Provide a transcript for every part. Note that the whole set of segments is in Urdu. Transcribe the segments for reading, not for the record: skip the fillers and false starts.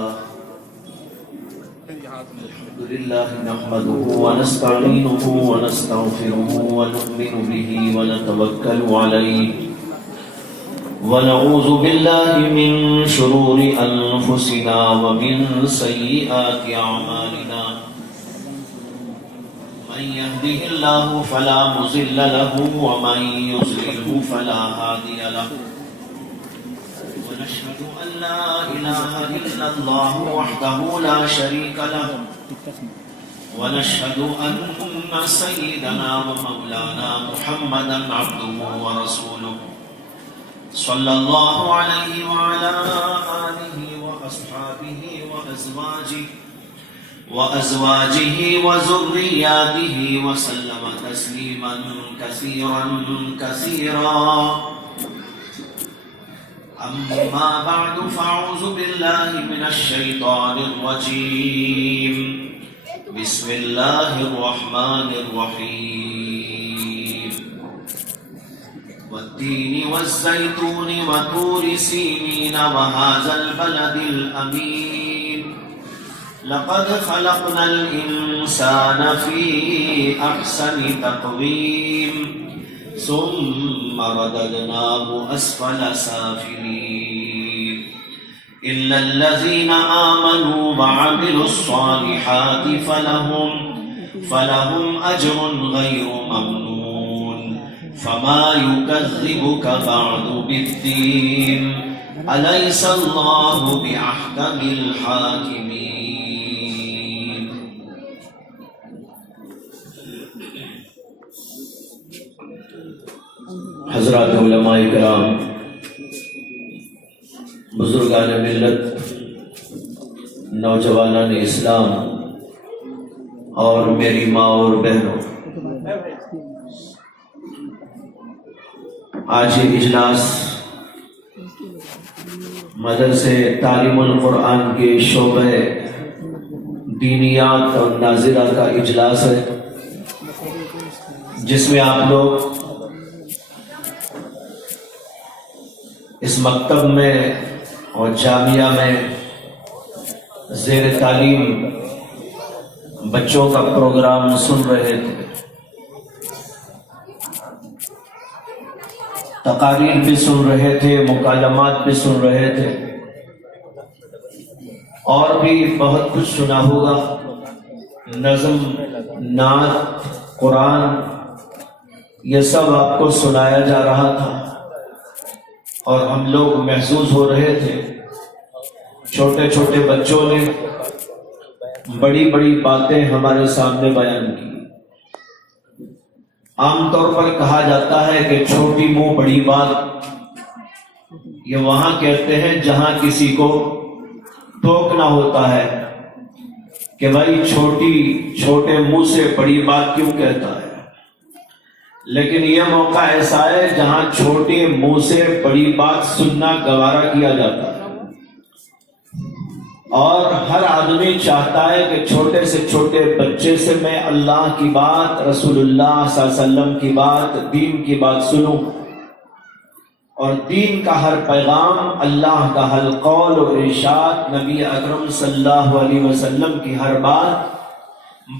الحمد لله نحمده ونستعينه ونستغفره ونؤمن به ونتوكل عليه ونعوذ بالله من شرور أنفسنا ومن سيئات أعمالنا من يهده الله فلا مضل له ومن يضلل فلا هادي له ونشهد أن لا إله إلا الله وحده لا شريك له ونشهد أن سيدنا ومولانا محمدا عبده ورسوله صلى الله عليه وعلى آله وأصحابه وأزواجه وذرياته وسلم تسليما كثيرا كثيرا. أما بعد فأعوذ بالله من الشيطان الرجيم. بسم الله الرحمن الرحيم. والتين والزيتون وطور سينين وهذا البلد الأمين لقد خلقنا الإنسان في أحسن تقويم ثم رددناه أسفل سافلين إلا الذين آمنوا وعملوا الصالحات فلهم أجر غير ممنون فما يكذبك بعد بالدين أليس الله بأحكم الحاكمين. حضرات علماء کرام، بزرگان ملت، نوجوانان اسلام اور میری ماں اور بہنوں، آج یہ اجلاس مدرسے تعلیم القرآن کے شعبہ دینیات اور ناظرہ کا اجلاس ہے، جس میں آپ لوگ اس مکتب میں اور جامعہ میں زیر تعلیم بچوں کا پروگرام سن رہے تھے، تقاریر بھی سن رہے تھے، مکالمات بھی سن رہے تھے، اور بھی بہت کچھ سنا ہوگا، نظم، نعت، قرآن، یہ سب آپ کو سنایا جا رہا تھا اور ہم لوگ محظوظ ہو رہے تھے. چھوٹے چھوٹے بچوں نے بڑی بڑی باتیں ہمارے سامنے بیان کی. عام طور پر کہا جاتا ہے کہ چھوٹی منہ بڑی بات، یہ وہاں کہتے ہیں جہاں کسی کو ٹوکنا ہوتا ہے کہ بھائی چھوٹے منہ سے بڑی بات کیوں کہتا ہے. لیکن یہ موقع ایسا ہے جہاں چھوٹے منہ سے بڑی بات سننا گوارا کیا جاتا ہے، اور ہر آدمی چاہتا ہے کہ چھوٹے سے چھوٹے بچے سے میں اللہ کی بات، رسول اللہ صلی اللہ علیہ وسلم کی بات، دین کی بات سنوں، اور دین کا ہر پیغام، اللہ کا ہر قول و ارشاد، نبی اکرم صلی اللہ علیہ وسلم کی ہر بات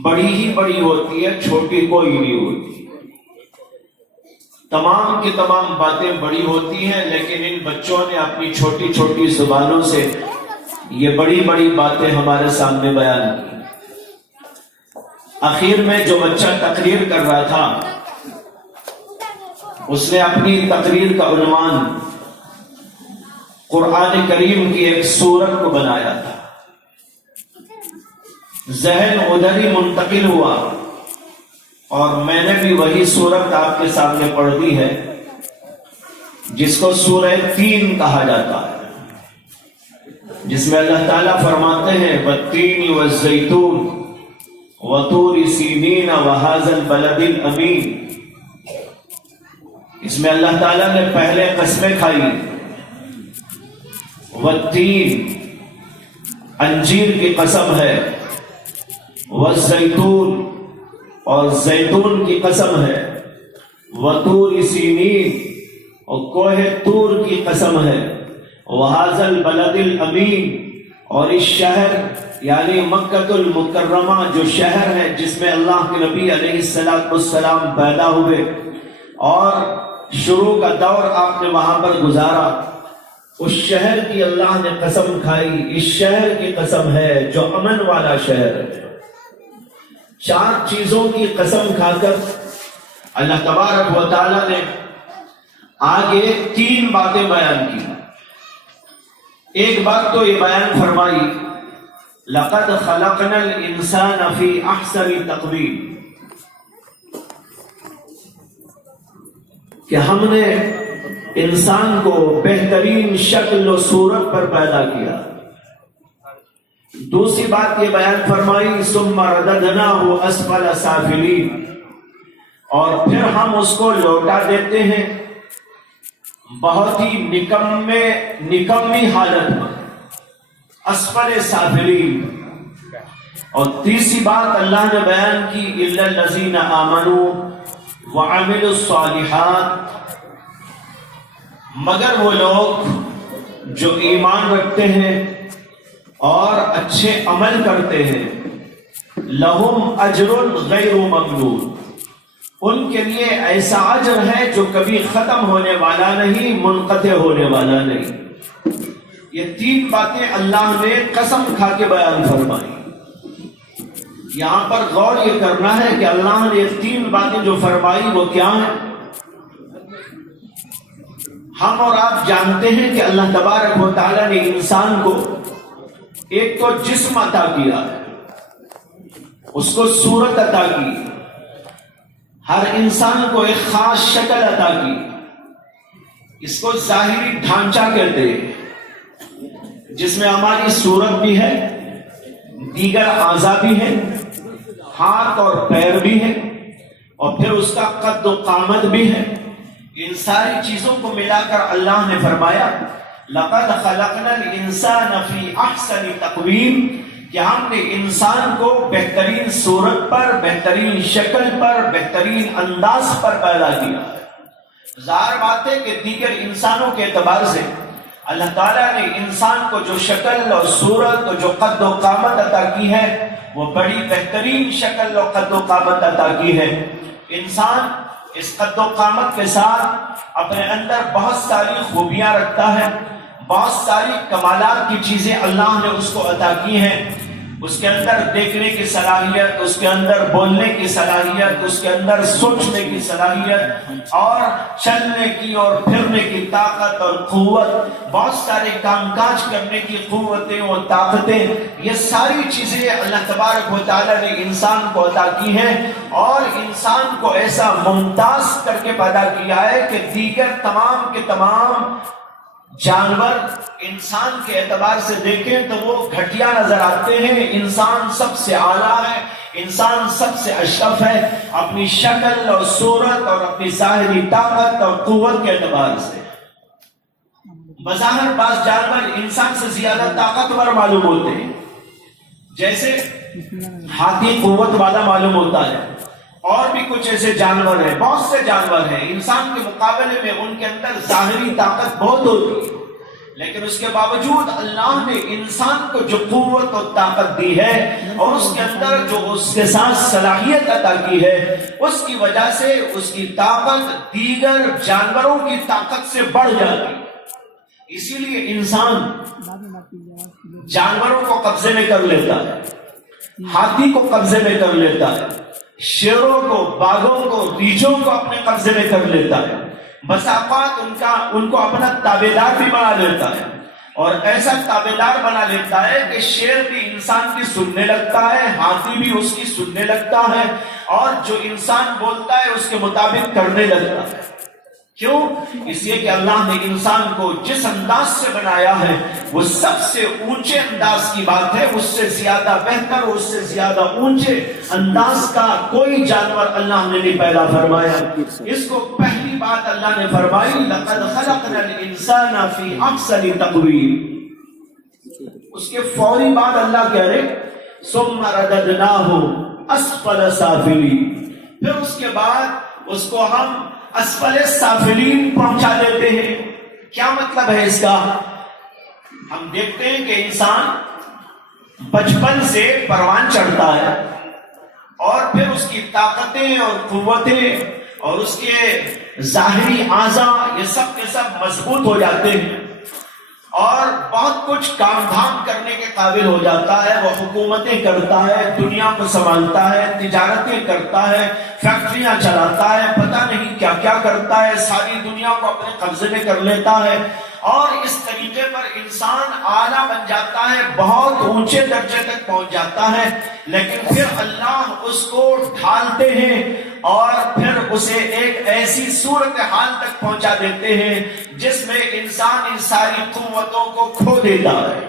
بڑی ہی بڑی ہوتی ہے، چھوٹی کوئی نہیں ہوتی. تمام کی تمام باتیں بڑی ہوتی ہیں، لیکن ان بچوں نے اپنی چھوٹی چھوٹی زبانوں سے یہ بڑی بڑی باتیں ہمارے سامنے بیان کی. آخر میں جو بچہ تقریر کر رہا تھا، اس نے اپنی تقریر کا عنوان قرآن کریم کی ایک سورت کو بنایا تھا. ذہن ادھر ہی منتقل ہوا اور میں نے بھی وہی سورت آپ کے سامنے پڑھ دی ہے، جس کو سورہ تین کہا جاتا ہے، جس میں اللہ تعالیٰ فرماتے ہیں والتین والزیتون وطور سینین وہذا البلد الامین. اس میں اللہ تعالیٰ نے پہلے قسمیں کھائی. والتین، انجیر کی قسم ہے، والزیتون، اور زیتون کی قسم ہے، وطور سینین، اور کوہ طور کی قسم ہے، وَهَذَا الْبَلَدِ الْأَمِينَ، اور اس شہر یعنی مکہ المکرمہ جو شہر ہے جس میں اللہ کے نبی علیہ السلام پیدا ہوئے اور شروع کا دور آپ نے وہاں پر گزارا، اس شہر کی اللہ نے قسم کھائی، اس شہر کی قسم ہے جو امن والا شہر ہے۔ 4 چیزوں کی قسم کھا کر اللہ تبارک و تعالی نے آگے 3 باتیں بیان کی۔ ایک بات تو یہ بیان فرمائی، لقد خلقنا الانسان فی احسن تقویم، کہ ہم نے انسان کو بہترین شکل و صورت پر پیدا کیا۔ دوسری بات یہ بیان فرمائی، ثم رددناہ اسفل سافلین، اور پھر ہم اس کو لوٹا دیتے ہیں بہت ہی نکمی حالت میں، اسفل سافلین۔ اور تیسری بات اللہ نے بیان کی، الا الذین آمنوا وعملوا الصالحات، مگر وہ لوگ جو ایمان رکھتے ہیں اور اچھے عمل کرتے ہیں، لہم اجر غیر ممنون، ان کے لیے ایسا اجر ہے جو کبھی ختم ہونے والا نہیں، منقطع ہونے والا نہیں۔ یہ 3 باتیں اللہ نے قسم کھا کے بیان فرمائی۔ یہاں پر غور یہ کرنا ہے کہ اللہ نے یہ 3 باتیں جو فرمائی وہ کیا ہیں؟ ہم اور آپ جانتے ہیں کہ اللہ تبارک و تعالیٰ نے انسان کو ایک تو جسم عطا کیا ہے، اس کو صورت عطا کی، ہر انسان کو ایک خاص شکل عطا کی، اس کو ظاہری ڈھانچہ کہتے ہیں، جس میں ہماری صورت بھی ہے، دیگر اعضاء بھی ہیں، ہاتھ اور پیر بھی ہیں، اور پھر اس کا قد و قامت بھی ہے۔ ان ساری چیزوں کو ملا کر اللہ نے فرمایا لقد خلقنا الانسان فی احسن تقویم، کہ ہم نے انسان کو بہترین صورت پر، بہترین شکل پر، بہترین انداز پر پیدا کیا ہے۔ ظاہر بات ہے کہ دیگر انسانوں کے اعتبار سے اللہ تعالیٰ نے انسان کو جو شکل اور صورت اور جو قد و قامت عطا کی ہے وہ بڑی بہترین شکل اور قد و قامت عطا کی ہے۔ انسان اس قد و قامت کے ساتھ اپنے اندر بہت ساری خوبیاں رکھتا ہے، بہت ساری کمالات کی چیزیں اللہ نے اس کو عطا کی ہیں۔ اس کے اندر دیکھنے کی صلاحیت، اس کے اندر بولنے کی صلاحیت، اس کے اندر سوچنے کی صلاحیت، اور چلنے کی اور پھرنے کی طاقت اور قوت، بہت سارے کام کاج کرنے کی قوتیں اور طاقتیں، یہ ساری چیزیں اللہ تبارک و تعالیٰ نے انسان کو عطا کی ہیں، اور انسان کو ایسا ممتاز کر کے پیدا کیا ہے کہ دیگر تمام کے تمام جانور انسان کے اعتبار سے دیکھیں تو وہ گھٹیا نظر آتے ہیں، انسان سب سے اعلیٰ ہے، انسان سب سے اشرف ہے، اپنی شکل اور صورت اور اپنی ظاہری طاقت اور قوت کے اعتبار سے۔ بظاہر بعض جانور انسان سے زیادہ طاقتور معلوم ہوتے ہیں، جیسے ہاتھی قوت والا معلوم ہوتا ہے، اور بھی کچھ ایسے جانور ہیں، بہت سے جانور ہیں انسان کے مقابلے میں ان کے اندر ظاہری طاقت بہت ہوتی ہے، لیکن اس کے باوجود اللہ نے انسان کو جو قوت اور طاقت دی ہے اور اس کے اندر جو اس کے ساتھ صلاحیت عطا کی ہے، اس کی وجہ سے اس کی طاقت دیگر جانوروں کی طاقت سے بڑھ جاتی ہے۔ اسی لیے انسان جانوروں کو قبضے میں کر لیتا ہے، ہاتھی کو قبضے میں کر لیتا ہے، شیروں کو، باغوں کو، ریچھوں کو اپنے قبضے میں کر لیتا ہے، بس اوقات ان کو اپنا تابعدار بھی بنا لیتا ہے، اور ایسا تابعدار بنا لیتا ہے کہ شیر بھی انسان کی سننے لگتا ہے، ہاتھی بھی اس کی سننے لگتا ہے، اور جو انسان بولتا ہے اس کے مطابق کرنے لگتا ہے۔ کیوں؟ اس لیے کہ اللہ نے انسان کو جس انداز سے بنایا ہے وہ سب سے اونچے انداز کی بات ہے، اس سے زیادہ بہتر، اس سے زیادہ اونچے انداز کا کوئی جانور اللہ نے نہیں پیدا فرمایا۔ اس کو پہلی بات اللہ نے فرمائی لقد خلقنا الانسان فی احسن تقویم، اس کے فوری بعد اللہ کہہ رہے ثم رددناہ اسفل سافلین، پھر اس کے بعد اس کو ہم اسفل سافلین پہنچا دیتے ہیں۔ کیا مطلب ہے اس کا؟ ہم دیکھتے ہیں کہ انسان بچپن سے پروان چڑھتا ہے اور پھر اس کی طاقتیں اور قوتیں اور اس کے ظاہری اعضاء یہ سب کے سب مضبوط ہو جاتے ہیں اور بہت کچھ کام دھام کرنے کے قابل ہو جاتا ہے. وہ حکومتیں کرتا ہے, دنیا کو سنبھالتا ہے, تجارتیں کرتا ہے, فیکٹریاں چلاتا ہے, پتہ نہیں کیا کیا کرتا ہے, ساری دنیا کو اپنے قبضے میں کر لیتا ہے اور اس طریقے پر انسان اعلیٰ بن جاتا ہے, بہت اونچے درجے تک پہنچ جاتا ہے. لیکن پھر اللہ اس کو ڈھالتے ہیں اور پھر اسے ایک ایسی صورتحال تک پہنچا دیتے ہیں جس میں انسان ان ساری قوتوں کو کھو دیتا ہے.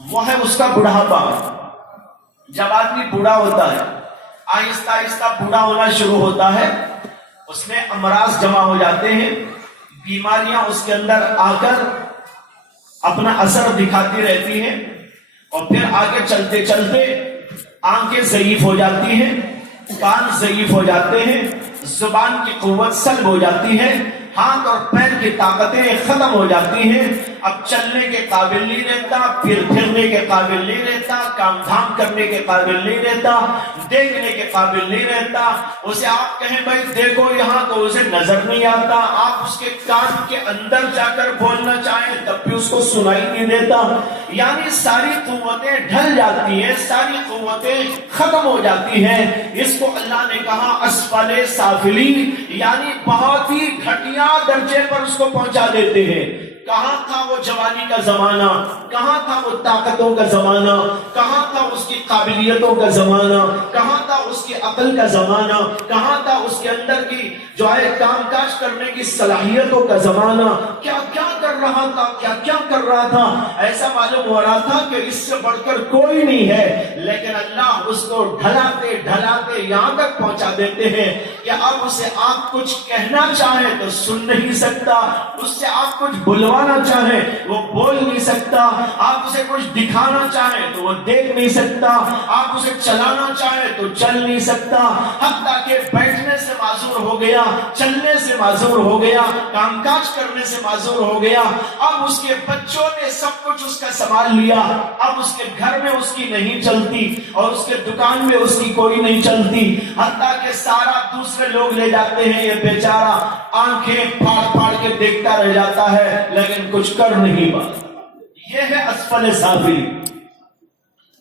وہ ہے اس کا بڑھاپا. جب آدمی بوڑھا ہوتا ہے, آہستہ آہستہ بوڑھا ہونا شروع ہوتا ہے, اس میں امراض جمع ہو جاتے ہیں, بیماریاں اس کے اندر آ کر اپنا اثر دکھاتی رہتی ہیں اور پھر آگے چلتے چلتے آنکھیں ضعیف ہو جاتی ہیں, کان ضعیف ہو جاتے ہیں, زبان کی قوت سلب ہو جاتی ہے, ہاتھ اور پیر کی طاقتیں ختم ہو جاتی ہیں. اب چلنے کے قابل نہیں رہتا, پھرنے کے قابل نہیں رہتا, کام دھام کرنے کے قابل نہیں رہتا, دیکھنے کے قابل نہیں رہتا. اسے آپ کہیں بھائی دیکھو یہاں تو اسے نظر نہیں آتا, آپ اس کے کان کے اندر جا کر بولنا چاہیں تب بھی اس کو سنائی نہیں دیتا. یعنی ساری قوتیں ڈھل جاتی ہیں, ساری قوتیں ختم ہو جاتی ہیں. اس کو اللہ نے کہا اسفل سافلین, یعنی بہت ہی گھٹیا درجے پر اس کو پہنچا دیتے ہیں. کہاں تھا وہ جوانی کا زمانہ, کہاں تھا وہ طاقتوں کا زمانہ, کہاں تھا اس کی قابلیتوں کا زمانہ, کہاں تھا اس کی عقل کا زمانہ, کہاں تھا اس کے اندر کی جو ہے کام کاج کرنے کی صلاحیتوں کا زمانہ. کیا کیا کر رہا تھا, کیا کیا کر رہا تھا. ایسا معلوم ہو رہا تھا کہ اس سے بڑھ کر کوئی نہیں ہے, لیکن اللہ اس کو ڈھلاتے ڈھلاتے یہاں تک پہنچا دیتے ہیں کہ اب اسے آپ کچھ کہنا چاہیں تو سن نہیں سکتا, اس سے آپ کچھ بلوانا چاہیں وہ بول نہیں سکتا, آپ اسے کچھ دکھانا چاہیں تو وہ دیکھ نہیں سکتا, آپ اسے چلانا چاہیں تو چل نہیں سکتا. حتیٰ کہ بیٹھنے سے معذور ہو گیا, چلنے سے معذور ہو گیا, کام کاج کرنے سے معذور ہو گیا. اب اس کے بچوں نے سب کچھ اس کا سنبھال لیا, اب اس کے گھر میں اس کی نہیں چلتی اور اس کے دکان میں اس کی کوئی نہیں چلتی. حتیٰ کہ سارا دوسرے لوگ لے جاتے ہیں, یہ بیچارہ آنکھیں پھاڑ پھاڑ کے دیکھتا رہ جاتا ہے لیکن کچھ کر نہیں پاتا. یہ ہے اسفل سافلین.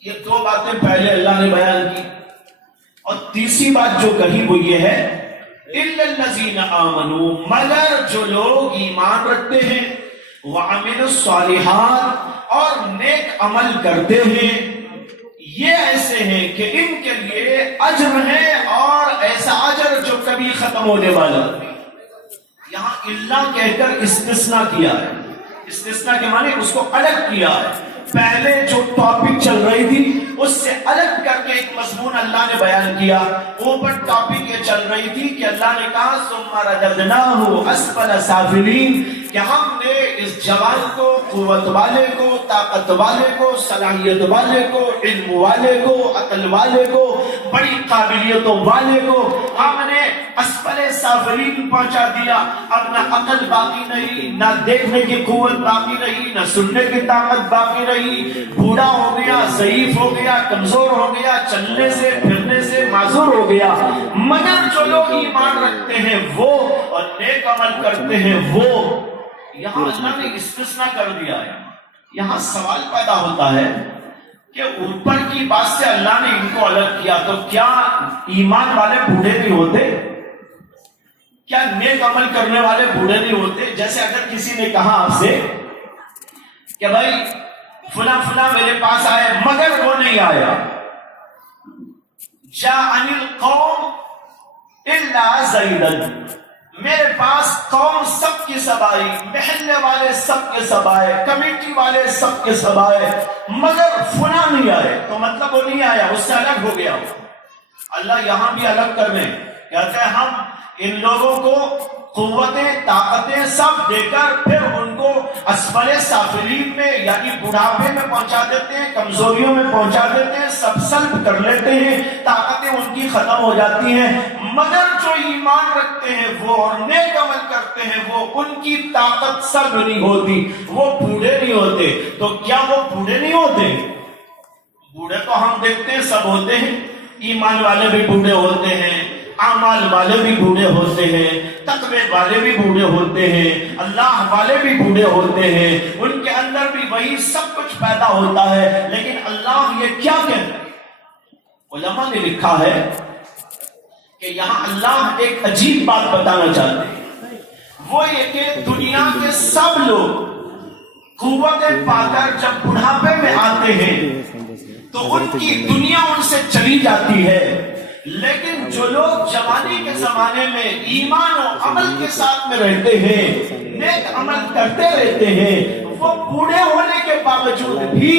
یہ دو باتیں پہلے اللہ نے بیان کی اور تیسری بات جو کہی وہ یہ ہے الا الذین آمنوا, مگر جو لوگ ایمان رکھتے ہیں, وعملوا الصالحات اور نیک عمل کرتے ہیں, یہ ایسے ہیں کہ ان کے لیے اجر ہے اور ایسا اجر جو کبھی ختم ہونے والا نہیں. یہاں اللہ کہہ کر استثناء کیا ہے. استثناء کے معنی اس کو الگ کیا ہے. پہلے جو ٹاپک چل رہی تھی اس سے الگ کر کے ایک مضمون اللہ نے بیان کیا. اوپر ٹاپک یہ چل رہی تھی کہ اللہ نے کہا ثم رددناہ اسفل سافلین, کہ ہم نے اس جوان کو, قوت والے کو, طاقت والے کو, صلاحیت والے کو, علم والے کو, عقل والے کو, بڑی قابلیتوں والے کو ہم نے اسفل سافلین پہنچا دیا. اب نہ عقل باقی نہیں, نہ دیکھنے کی قوت باقی نہیں, نہ سننے کی طاقت باقی نہیں, بوڑھا ہو گیا, ضعیف ہو گیا, کمزور ہو گیا, چلنے سے پھرنے سے معذور ہو گیا. مگر جو لوگ ایمان رکھتے ہیں وہ اور نیک عمل کرتے ہیں وہ, یہاں اللہ نے استثناء کر دیا ہے. یہاں سوال پیدا ہوتا ہے کہ اوپر کی بات سے اللہ نے ان کو الگ کیا تو کیا ایمان والے بوڑھے نہیں ہوتے, کیا نیک عمل کرنے والے بوڑھے نہیں ہوتے؟ جیسے اگر کسی نے کہا آپ سے کہ بھائی فلاں فلاں میرے پاس آئے مگر وہ نہیں آیا, جاءنی القوم الا زیدا, میرے پاس قوم سب کی سب آئی, محلے والے سب کے سب آئے, کمیٹی والے سب کے سب آئے, مگر فلاں نہیں آئے. تو مطلب وہ نہیں آیا, اس سے الگ ہو گیا. اللہ یہاں بھی الگ کرنے کہتے ہیں ہم ان لوگوں کو قوتیں طاقتیں سب دے کر پھر ان کو اسفل سافلین میں یعنی بڑھاپے میں پہنچا دیتے ہیں, کمزوریوں میں پہنچا دیتے ہیں, سب سلب کر لیتے ہیں, طاقتیں ان کی ختم ہو جاتی ہیں. مگر جو ایمان رکھتے ہیں وہ اور نیک عمل کرتے ہیں وہ, ان کی طاقت سلب نہیں ہوتی, وہ بوڑھے نہیں ہوتے. تو کیا وہ بوڑھے نہیں ہوتے؟ تو ہم دیکھتے ہیں سب ہوتے ہیں، ایمان والے بھی بوڑھے ہوتے ہیں، اعمال والے بھی بوڑھے ہوتے ہیں، تقوی والے بھی بوڑھے ہوتے ہیں، اللہ والے بھی بوڑھے ہوتے ہیں، ان کے اندر بھی وہی سب کچھ پیدا ہوتا ہے، لیکن اللہ یہ کیا کہتا ہے؟ علماء نے لکھا ہے کہ یہاں اللہ ایک عجیب بات بتانا چاہتے ہیں، وہ یہ کہ دنیا کے سب لوگ قوتیں پا کر جب بڑھاپے میں آتے ہیں تو ان کی دنیا ان سے چلی جاتی ہے، لیکن جو لوگ جوانی کے زمانے میں ایمان و عمل کے ساتھ میں رہتے ہیں، نیک عمل کرتے رہتے ہیں، وہ بوڑھے ہونے کے باوجود بھی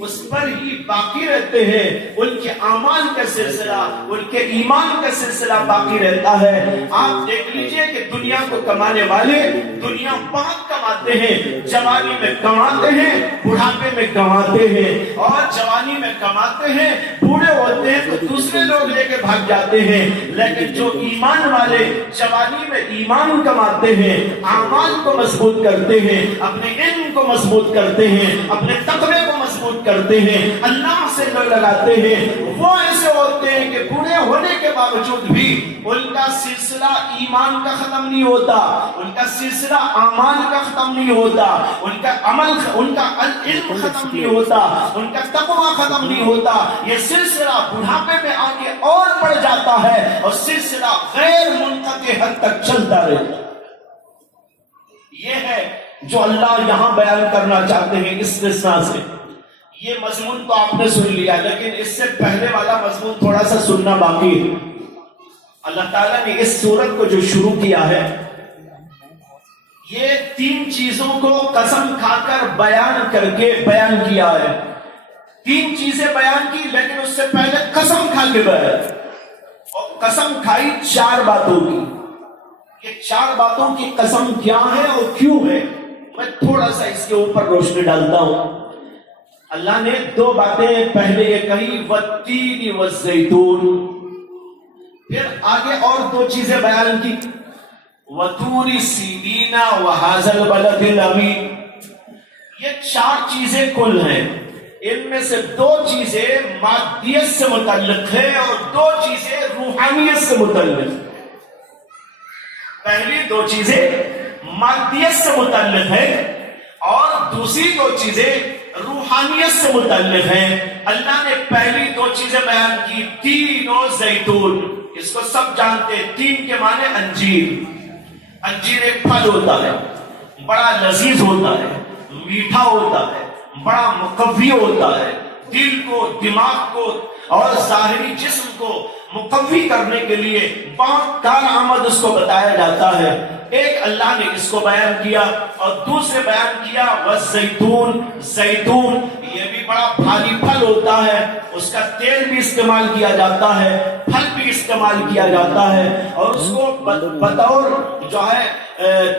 اس پر ہی باقی رہتے ہیں، ان کے اعمال کا سلسلہ، ان کے ایمان کا سلسلہ باقی رہتا ہے۔ آپ دیکھ لیجئے کہ دنیا کو کمانے والے دنیا بہت کماتے ہیں، جوانی میں کماتے ہیں، بڑھاپے میں کماتے ہیں، اور جوانی میں کماتے ہیں، بوڑھے ہوتے ہیں تو دوسرے لوگ لے کے بھاگ جاتے ہیں، لیکن جو ایمان والے جوانی میں ایمان کماتے ہیں، اعمال کو مضبوط کرتے ہیں، اپنے علم کو مضبوط کرتے ہیں، اپنے تقوی کو مضبوط کرتے ہیں، اللہ سے لگاتے ہیں، وہ ایسے ہوتے ہیں کہ بوڑھے ہونے کے باوجود بھی ان کا سلسلہ ایمان کا ختم نہیں ہوتا، ان کا سلسلہ اعمال کا ختم نہیں ہوتا، ان کا عمل، ان کا علم ختم نہیں ہوتا، ان کا تقوی ختم نہیں ہوتا، یہ سلسلہ بڑھاپے میں آگے اور بڑھ جاتا ہے اور سلسلہ غیر منقطع حد تک چلتا رہتا ہے۔ یہ ہے جو اللہ یہاں بیان کرنا چاہتے ہیں استثناء سے۔ یہ مضمون تو آپ نے سن لیا، لیکن اس سے پہلے والا مضمون تھوڑا سا سننا باقی ہے۔ اللہ تعالیٰ نے اس سورت کو جو شروع کیا ہے، یہ 3 چیزوں کو قسم کھا کر بیان کر کے بیان کیا ہے۔ 3 چیزیں بیان کی، لیکن اس سے پہلے قسم کھا کے بیان، اور قسم کھائی 4 باتوں کی۔ یہ 4 باتوں کی قسم کیا ہے اور کیوں ہے، میں تھوڑا سا اس کے اوپر روشنی ڈالتا ہوں۔ اللہ نے 2 باتیں پہلے یہ کہی، والتین والزیتون، پھر آگے اور 2 چیزیں بیان کی، وطور سینین وہذا البلد الامین۔ یہ 4 چیزیں کل ہیں، ان میں سے 2 چیزیں مادیت سے متعلق ہیں اور 2 چیزیں روحانیت سے متعلق ہیں۔ پہلی 2 چیزیں مادیت سے متعلق ہیں اور دوسری 2 چیزیں روحانیت سے متعلق ہیں۔ اللہ نے پہلی 2 چیزیں بیان کی، تین و زیتون۔ اس کو سب جانتے ہیں، تین کے معنی انجیر۔ انجیر ایک پھل ہوتا ہے، بڑا لذیذ ہوتا ہے، میٹھا ہوتا ہے، بڑا مقوی ہوتا ہے، دل کو، دماغ کو اور ظاہری جسم کو مقوی کرنے کے لیے بہت کارآمد اس کو بتایا جاتا ہے۔ ایک اللہ نے اس کو بیان کیا اور دوسرے بیان کیا والزیتون، زیتون، یہ بھی بڑا بھاری پھل ہوتا ہے، اس کا تیل بھی استعمال کیا جاتا ہے، پھل بھی استعمال کیا جاتا ہے، اور اس کو بطور جو ہے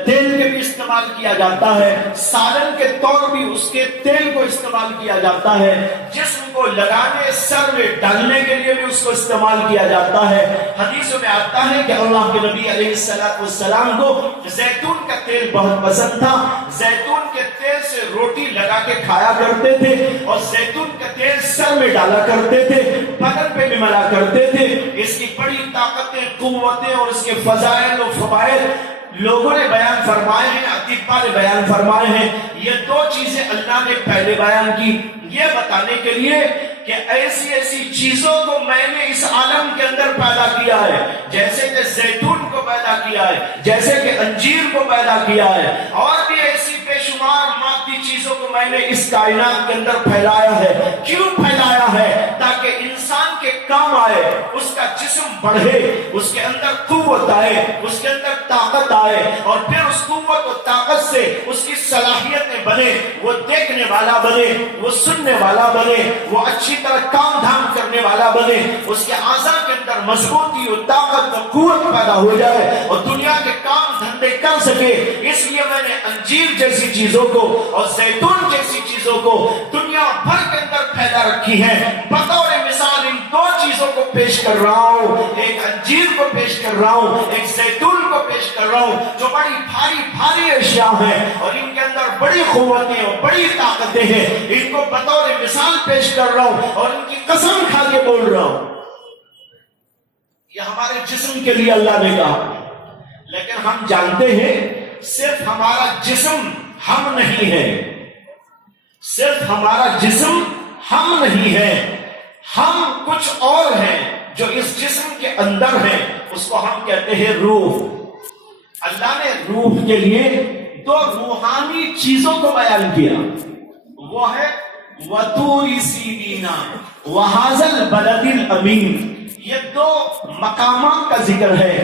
تیل کے بھی استعمال کیا جاتا ہے، سالن کے طور بھی اس کے تیل کو استعمال کیا جاتا ہے، جسم کو لگانے، سر میں ڈالنے کے لیے بھی اس کو استعمال کیا جاتا ہے۔ حدیثوں میں آتا ہے کہ اللہ کے نبی علیہ السلام کو زیتون کا تیل بہت پسند تھا، زیتون کے تیل سے روٹی لگا کے کھایا کرتے تھے اور زیتون کا تیل سر میں ڈالا کرتے تھے، بدن پہ بھی ملا کرتے تھے۔ اس کی بڑی طاقتیں، قوتیں اور اس کے فضائل و فوائد لوگوں نے بیان فرمائے ہیں، اطباء نے بیان فرمائے ہیں۔ یہ 2 چیزیں اللہ نے پہلے بیان کی، یہ بتانے کے لیے کہ ایسی ایسی چیزوں کو میں نے اس عالم کے اندر پیدا کیا ہے، جیسے کہ زیتون کو پیدا کیا ہے، جیسے کہ انجیر کو پیدا کیا ہے، اور بھی ایسی بے شمار مادی چیزوں کو میں نے اس کائنات کے اندر پھیلایا ہے۔ کیوں پھیلایا ہے؟ تاکہ انسان کے کام آئے، اس کا جسم بڑھے، اس کے اندر قوت آئے، اس کے اندر طاقت آئے، اور پھر اس قوت و طاقت سے اس کی صلاحیتیں بنے، وہ دیکھنے والا بنے، وہ سننے والا بنے، وہ اچھی طرح کام دھام کرنے والا بنے، اس کے اعضاء کے اندر مضبوطی اور طاقت اور قوت پیدا ہو جائے اور دنیا کے کام دھندے کر سکے۔ اس لیے میں نے انجیر جیسی چیزوں کو اور زیتون جیسی چیزوں کو دنیا بھر کے اندر پھیلا رکھی ہے۔ بطور مثال ان 2 چیزوں کو پیش کر رہا ہوں، ایک انجیر کو پیش کر رہا ہوں، ایک زیتون کو پیش پیش کر رہا ہوں جو بڑی بھاری بھاری اشیاء ہیں اور ان کے اندر بڑی قوتیں اور بڑی طاقتیں ہیں، ان کو بطور مثال پیش کر رہا ہوں اور ان کی قسم کھا کے بول رہا ہوں۔ یہ ہمارے جسم کے لیے اللہ نے کہا، لیکن ہم جانتے ہیں صرف ہمارا جسم ہم نہیں ہے، صرف ہمارا جسم ہم نہیں ہے، ہم کچھ اور ہیں جو اس جسم کے اندر ہیں، اس کو ہم کہتے ہیں روح۔ اللہ نے روح کے لیے دو روحانی چیزوں کو بیان کیا، وہ ہے وَطُورِ سِینِینَ وَهَٰذَا الْبَلَدِ الْأَمِینِ۔ یہ دو مقامات کا ذکر ہے۔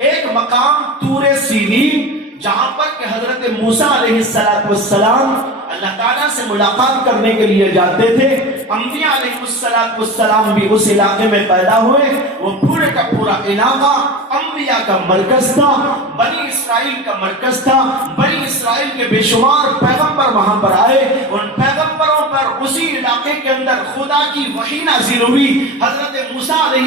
ایک مقام طور سینین جہاں پر کہ حضرت موسیٰ علیہ السلام اللہ تعالیٰ سے ملاقات کرنے کے لیے جاتے تھے، انبیاء علیہ السلام بھی اس علاقے میں پیدا ہوئے، وہ پورے کا پورا علاقہ انبیاء کا مرکز تھا، بنی اسرائیل کا مرکز تھا، بنی اسرائیل کے بے شمار پیغمبر وہاں پر آئے، ان پیغمبروں پر اسی علاقے کے اندر خدا کی وحی نازل ہوئی۔ حضرت موسیٰ علیہ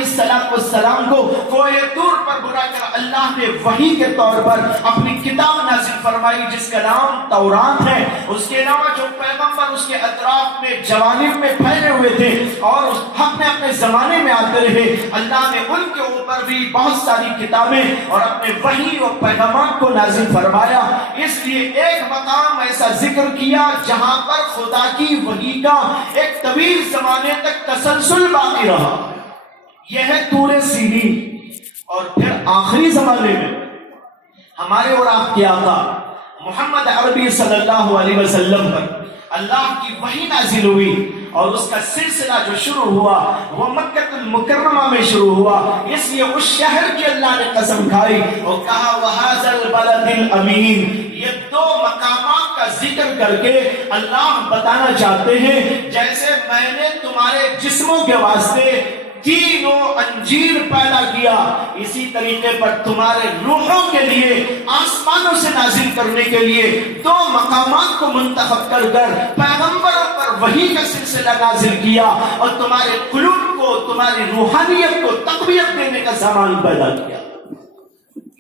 السلام کو کوہ طور پر بلا کر اللہ نے وحی کے طور پر اپنی کتاب نازل فرمائی جس کا نام تورات ہے۔ اس کے علاوہ جو پیغمبر اس کے اطراف میں جوانب میں پھیلے ہوئے تھے اور اپنے اپنے زمانے میں آتے رہے، اللہ نے ان کے اوپر بھی بہت ساری کتابیں اور اپنے وحی اور پیغامات کو نازل فرمایا۔ اس لیے ایک مقام ایسا ذکر کیا جہاں پر خدا کی وحی کا ایک طویل زمانے تک تسلسل باقی رہا، یہ ہے طور سینین۔ اور پھر آخری زمانے میں ہمارے اور آپ کے آقا محمد عربی صلی اللہ علیہ وسلم پر اللہ کی وحی نازل ہوئی اور اس کا سلسلہ جو شروع ہوا وہ مکہ المکرمہ میں شروع ہوا۔ اس لیے اس شہر کی اللہ نے قسم کھائی اور کہا وَهَٰذَا الْبَلَدِ الْأَمِینِ۔ یہ دو مقامات کا ذکر کر کے اللہ بتانا چاہتے ہیں جیسے میں نے تمہارے جسموں کے واسطے تین انجیل پیدا کیا، اسی طریقے پر تمہارے روحوں کے لیے آسمانوں سے نازل کرنے کے لیے دو مقامات کو منتخب کر کر پیغمبروں پر وحی کا سلسلہ نازل کیا اور تمہارے قلوب کو، تمہاری روحانیت کو تقویت دینے کا سامان پیدا کیا۔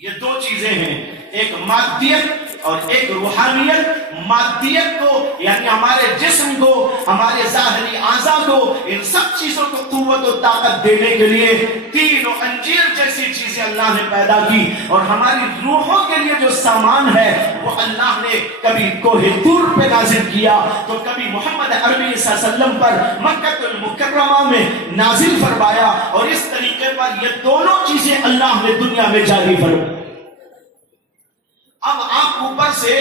یہ دو چیزیں ہیں، ایک مادیت اور ایک روحانیت۔ مادیت کو یعنی ہمارے جسم کو، ہمارے ظاہری اعضاء کو، ان سب چیزوں کو قوت و طاقت دینے کے لیے تین انجیل جیسی چیزیں اللہ نے پیدا کی، اور ہماری روحوں کے لیے جو سامان ہے وہ اللہ نے کبھی کوہ طور پہ نازل کیا تو کبھی محمد عربی صلی اللہ علیہ وسلم پر مکہ المکرمہ میں نازل فرمایا، اور اس طریقے پر یہ دونوں چیزیں اللہ نے دنیا میں جاری فرمائی۔ اب آپ اوپر سے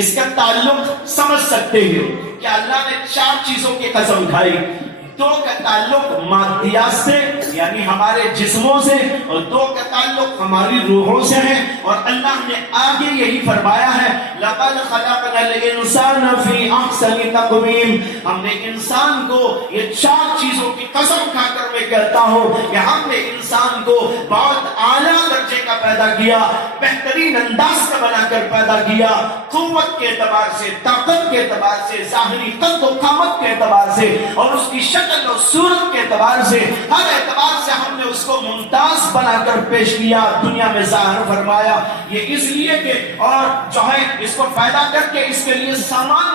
اس کا تعلق سمجھ سکتے ہیں کہ اللہ نے چار چیزوں کی قسم کھائی، دو کا تعلق مادیات سے یعنی ہمارے جسموں سے، اور دو کا تعلق ہماری روحوں سے ہے، اور اللہ نے آگے یہی فرمایا ہے لَقَدْ خَلَقْنَا الْإِنسَانَ فِي أَحْسَنِ تَقْوِيمٍ۔ ہم نے انسان کو، یہ چار چیزوں کی قسم کھا کر میں کہتا ہوں کہ ہم نے انسان کو بہت اعلیٰ درجے کا پیدا کیا، بہترین انداز کا بنا کر پیدا کیا، قوت کے اعتبار سے، طاقت کے اعتبار سے، ظاہری قد و قامت کے اعتبار سے، اور اس کی شکل اور صورت کے اعتبار سے، ہر اعتبار سے ہم نے اس کو ممتاز بنا کر پیش کیا، دنیا میں ظاہر فرمایا۔ یہ اس لیے کہ اور جو ہے اس کو پیدا کر کے اس کے لیے سامان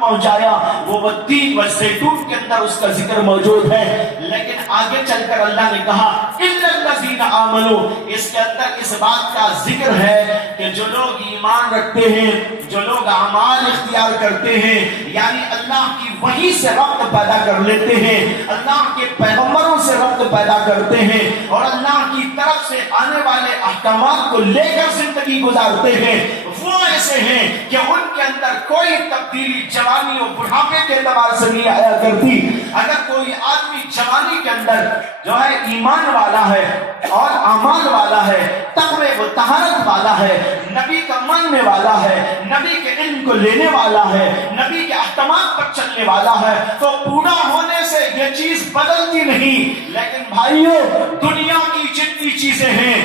پہنچایا، وہ تین و زیتون کے اندر اس کا ذکر موجود ہے۔ لیکن آگے چل کر اللہ نے کہا إِلَّا الَّذِينَ آمَنُوا، اس کے اندر اس بات کا ذکر ہے کہ جو لوگ ایمان رکھتے ہیں، جو لوگ اعمال اختیار کرتے ہیں، یعنی اللہ کی وحی سے ربط پیدا کر لیتے ہیں، اللہ کے پیغمبروں سے ربط پیدا کرتے ہیں، اور اللہ کی طرف سے آنے والے احکامات کو لے کر زندگی گزارتے ہیں، وہ ایسے ہیں کہ ان کے اندر کوئی تبدیلی جوانی اور بڑھاپے کے اعتبار سے نہیں آیا کرتی۔ اگر کوئی آدمی جوانی کے اندر جو ہے ایمان والا ہے اور اعمال والا ہے، تقوی و طہارت والا ہے، نبی کا ماننے والا ہے، نبی کے علم کو لینے والا ہے، نبی کے احکامات پر چلنے والا ہے، تو بوڑھا ہونے سے یہ چیز بدلتی نہیں۔ لیکن بھائیو، دنیا کی جتنی چیزیں ہیں،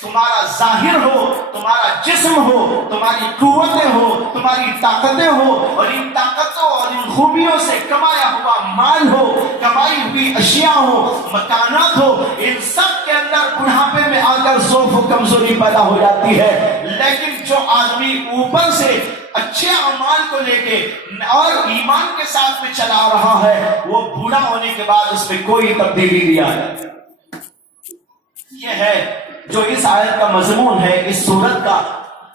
تمہارا ظاہر ہو، تمہارا جسم ہو، تمہاری قوتیں ہو، تمہاری طاقتیں ہو، اور ان طاقتوں اور ان خوبیوں سے کمایا ہوا مال ہو، کمائی ہوئی اشیاء ہو، مکانات ہو، ان سب کے اندر بڑھاپے میں آ کر ضعف و کمزوری پیدا ہو جاتی ہے۔ لیکن جو آدمی اوپر سے اچھے اعمال کو لے کے اور ایمان کے ساتھ میں چلا رہا ہے، وہ بوڑھا ہونے کے بعد اس میں کوئی تبدیلی نہیں آئی۔ یہ ہے جو اس آیت کا مضمون ہے۔ اس سورت کا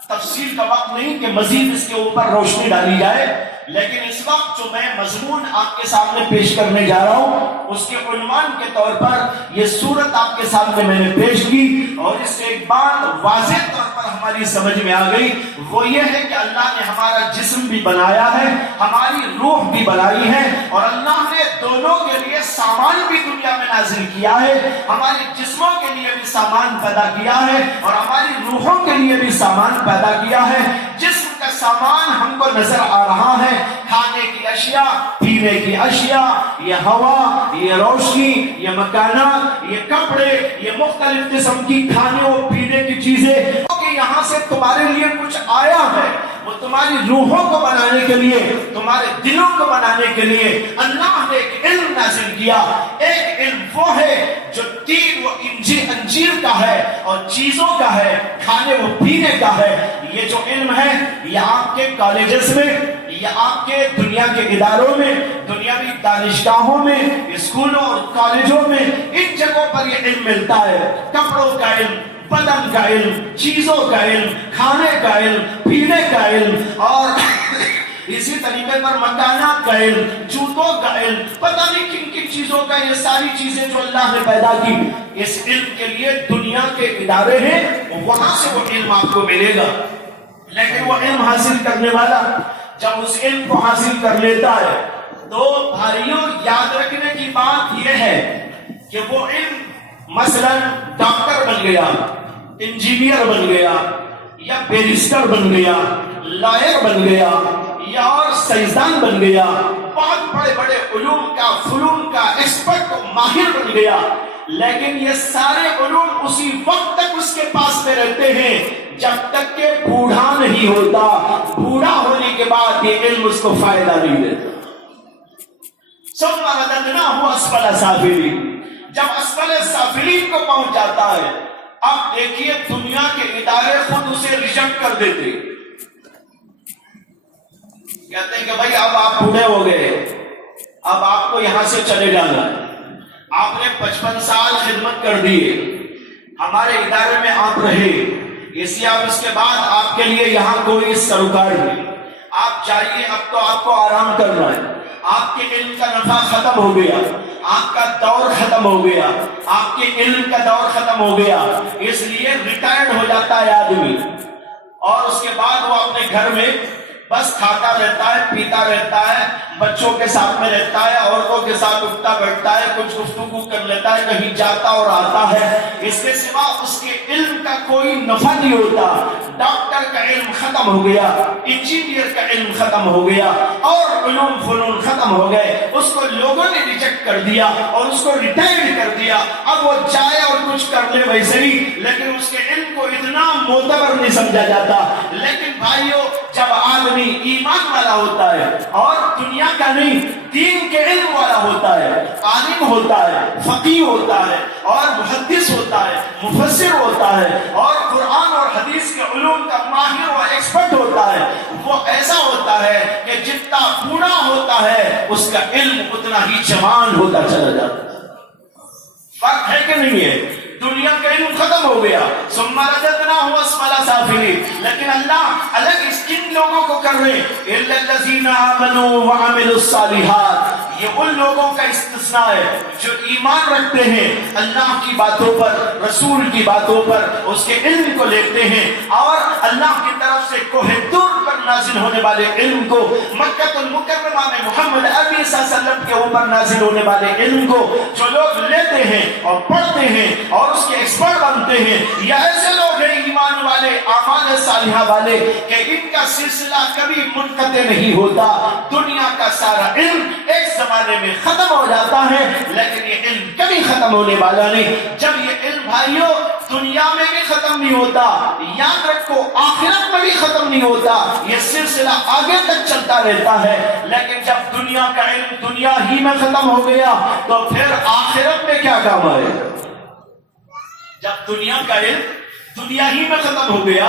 تفصیل کا وقت نہیں کہ مزید اس کے اوپر روشنی ڈالی جائے، لیکن اس وقت جو میں مضمون آپ کے سامنے پیش کرنے جا رہا ہوں، اس کے عنوان کے طور پر یہ سورت آپ کے سامنے میں نے پیش کی، اور اس سے ایک بات واضح طور پر ہماری سمجھ میں آ گئی، وہ یہ ہے کہ اللہ نے ہمارا جسم بھی بنایا ہے، ہماری روح بھی بنائی ہے، اور اللہ نے دونوں کے لیے سامان بھی دنیا میں نازل کیا ہے۔ ہمارے جسموں کے لیے بھی سامان پیدا کیا ہے، اور ہماری روحوں کے لیے بھی سامان پیدا کیا ہے۔ جسم کا سامان ہم کو نظر آ رہا ہے، کھانے کی اشیاء، پینے کی اشیاء، یہ ہوا، یہ روشنی، یہ مکانات، یہ کپڑے، یہ مختلف قسم کی کھانے اور پینے کی چیزیں، کہ یہاں سے تمہارے لیے کچھ آیا ہے، وہ تمہاری روحوں کو بنانے کے لیے، تمہارے دلوں کو بنانے کے لیے اللہ نے ایک علم نازل کیا۔ ایک علم وہ ہے جو تین وہ انجیر کا ہے اور چیزوں کا ہے، کھانے و پینے کا ہے۔ یہ جو علم ہے یہ آپ کے کالجز میں، یہ آپ کے دنیا کے اداروں میں، دنیاوی دانشگاہوں میں، اسکولوں اور کالجوں میں، ان جگہوں پر یہ علم ملتا ہے۔ کپڑوں کا علم، بدن کا علم، چیزوں کا علم، کھانے کا علم، پینے کا علم، اور اسی طریقے پر مکانات کا علم، جوتوں کا علم، پتہ نہیں کن کن چیزوں کا، یہ ساری چیزیں جو اللہ نے پیدا کی، اس علم کے لیے دنیا کے ادارے ہیں، وہاں سے وہ علم آپ کو ملے گا۔ لیکن وہ علم حاصل کرنے والا جب اس علم کو حاصل کر لیتا ہے تو بھائیوں یاد رکھنے کی بات یہ ہے کہ وہ علم مثلا ڈاکٹر بن گیا، انجینئر بن گیا، یا بیرسٹر بن گیا، لائر بن گیا، یا اور سائنسدان بن گیا، بہت بڑے بڑے علوم کا، فنون کا ایکسپرٹ ماہر بن گیا، لیکن یہ سارے علوم اسی وقت تک اس کے پاس میں رہتے ہیں جب تک کہ بوڑھا نہیں ہوتا۔ بوڑھا ہونے کے بعد یہ علم اس کو فائدہ نہیں دیتا۔ ثم رددناہ اسفل سافلین، جب اسفل سافلین کو پہنچ جاتا ہے، اب دیکھیے دنیا کے ادارے خود اسے ریجیکٹ کر دیتے، کہتے ہیں کہ بھائی اب آپ بوڑھے ہو گئے، اب آپ کو یہاں سے چلے جانا، آپ نے 55 سال خدمت کر دی، ہمارے ادارے میں آپ رہے، اس لیے اب اس کے بعد آپ کے لیے یہاں کوئی سروکار نہیں، آپ جائیے، اب تو آپ کو آرام کرنا ہے، آپ کے علم کا نفع ختم ہو گیا، آپ کا دور ختم ہو گیا، آپ کے علم کا دور ختم ہو گیا، اس لیے ریٹائرڈ ہو جاتا ہے آدمی، اور اس کے بعد وہ اپنے گھر میں بس کھاتا رہتا ہے، پیتا رہتا ہے، بچوں کے ساتھ میں رہتا ہے، عورتوں کے ساتھ اٹھتا بیٹھتا ہے، کچھ گفتگو کر لیتا ہے، کہیں جاتا اور آتا ہے، اس کے سوا اس کے علم کا کوئی نفع نہیں ہوتا۔ ڈاکٹر کا علم ختم ہو گیا، انجینئر کا علم ختم ہو گیا، اور علوم فنون ختم ہو گئے، اس کو لوگوں نے ریجیکٹ کر دیا اور اس کو ریٹائر کر دیا۔ اب وہ جائے اور کچھ کر لے ویسے ہی، لیکن اس کے علم کو اتنا معتبر نہیں سمجھا جاتا۔ لیکن بھائیوں جب آدمی ایمان والا ہوتا ہے اور دنیا کا نہیں دین کے علم والا ہوتا ہے، عالم ہوتا ہے، فقیہ ہوتا ہے، اور محدث ہوتا ہے، مفسر ہوتا ہے، اور قرآن اور حدیث کے علوم کا ماہر و ایکسپرٹ ہوتا ہے، وہ ایسا ہوتا ہے کہ جتنا بوڑھا ہوتا ہے اس کا علم اتنا ہی جوان ہوتا چلا جاتا ہے۔ فرق ہے کہ نہیں ہے؟ دنیا کا علم ختم ہو گیا، ثم رددناہ اسفل سافلین، لیکن اللہ الگ ان لوگوں کو کر رہے ہیں، الا الذین آمنوا وعملوا الصالحات، یہ ان لوگوں کا استثناء ہے جو ایمان رکھتے ہیں، اللہ کی باتوں پر، رسول کی باتوں پر، اس کے علم کو لیتے ہیں، اور اللہ کی طرف سے کوہ طور پر نازل ہونے والے علم کو، مکہ المکرمہ میں محمد عربی صلی اللہ علیہ وسلم کے اوپر نازل ہونے والے علم کو جو لوگ لیتے ہیں اور پڑھتے ہیں اور اس کے ایکسپرٹ بنتے ہیں، یہ ایسے لوگ ہیں ایمان والے، اعمال صالحہ والے، کہ ان کا سلسلہ کبھی منقطع نہیں ہوتا۔ دنیا کا سارا علم ایک زمانے میں ختم ہو جاتا ہے، لیکن یہ علم کبھی ختم ہونے والا نہیں۔ جب یہ علم بھائیوں دنیا میں بھی ختم نہیں ہوتا، یاد رکھو آخرت میں بھی ختم نہیں ہوتا، یہ سلسلہ آگے تک چلتا رہتا ہے۔ لیکن جب دنیا کا علم دنیا ہی میں ختم ہو گیا تو پھر آخرت میں کیا کام آئے گا؟ جب دنیا کا علم دنیا ہی میں ختم ہو گیا،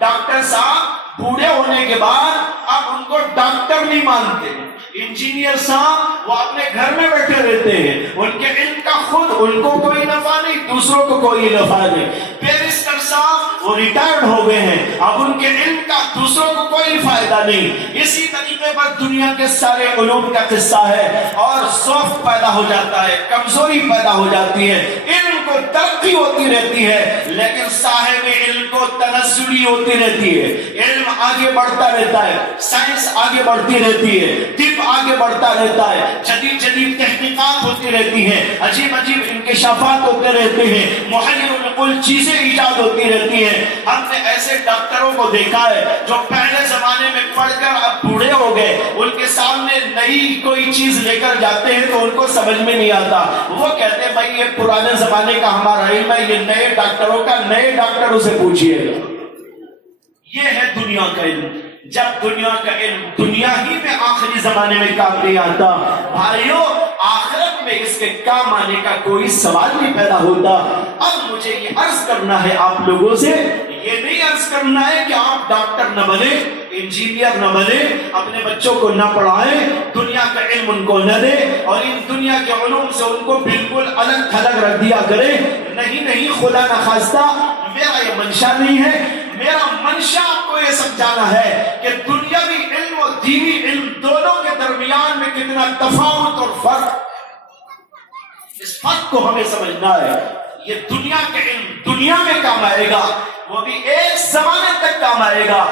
ڈاکٹر صاحب بوڑھے ہونے کے بعد اب ان کو ڈاکٹر نہیں مانتے. انجینئر صاحب وہ اپنے گھر میں بیٹھے رہتے ہیں, ان کے علم کا خود ان کو کوئی نفع نہیں, دوسروں کو کوئی نفع نہیں. بیرسٹر صاحب وہ ریٹائرڈ ہو گئے ہیں, اب ان کے علم کا دوسروں کو کوئی فائدہ نہیں. اسی طریقے پر دنیا کے سارے علوم کا قصہ ہے, اور ضعف پیدا ہو جاتا ہے, کمزوری پیدا ہو جاتی ہے. علم کو ترقی ہوتی رہتی ہے لیکن صاحب علم کو تنزلی ہوتی رہتی ہے. علم آگے بڑھتا رہتا ہے, سائنس آگے بڑھتی رہتی ہے, طب آگے بڑھتا رہتا ہے, جدید جدید تحقیقات ہوتی رہتی ہیں, عجیب عجیب انکشافات ہوتے رہتے ہیں, محیر العقول چیزیں ایجاد ہوتی رہتی ہیں. ہم نے ایسے ڈاکٹروں کو دیکھا ہے جو پہلے زمانے میں پڑھ کر اب بوڑھے ہو گئے, ان کے سامنے نئی کوئی چیز لے کر جاتے ہیں تو ان کو سمجھ میں نہیں آتا. وہ کہتے ہیں بھائی یہ پرانے زمانے کا ہمارا علم ہے, یہ نئے ڈاکٹروں کا, نئے ڈاکٹروں سے پوچھئے گا. یہ ہے دنیا کا علم. جب دنیا کا علم دنیا ہی میں آخری زمانے میں کام نہیں آتا, بھائیو آخرت میں اس کے کام آنے کا کوئی سوال نہیں پیدا ہوتا. اب مجھے یہ عرض کرنا ہے آپ لوگوں سے, یہ نہیں عرض کرنا ہے کہ آپ ڈاکٹر نہ بنے, انجینئر نہ بنے, اپنے بچوں کو نہ پڑھائیں, دنیا کا علم ان کو نہ دے, اور ان دنیا کے علوم سے ان کو بالکل الگ تھلگ رکھ دیا کرے. نہیں, خدا نخواستہ, میرا یہ منشا نہیں ہے. میرا منشا آپ کو یہ سمجھانا ہے کہ دنیاوی علم اور دینی علم دونوں کے درمیان میں کتنا تفاوت اور فرق, اس فرق کو ہمیں سمجھنا ہے. یہ دنیا کے علم دنیا میں کام آئے گا, وہ بھی ایک زمانے تک کام آئے گا,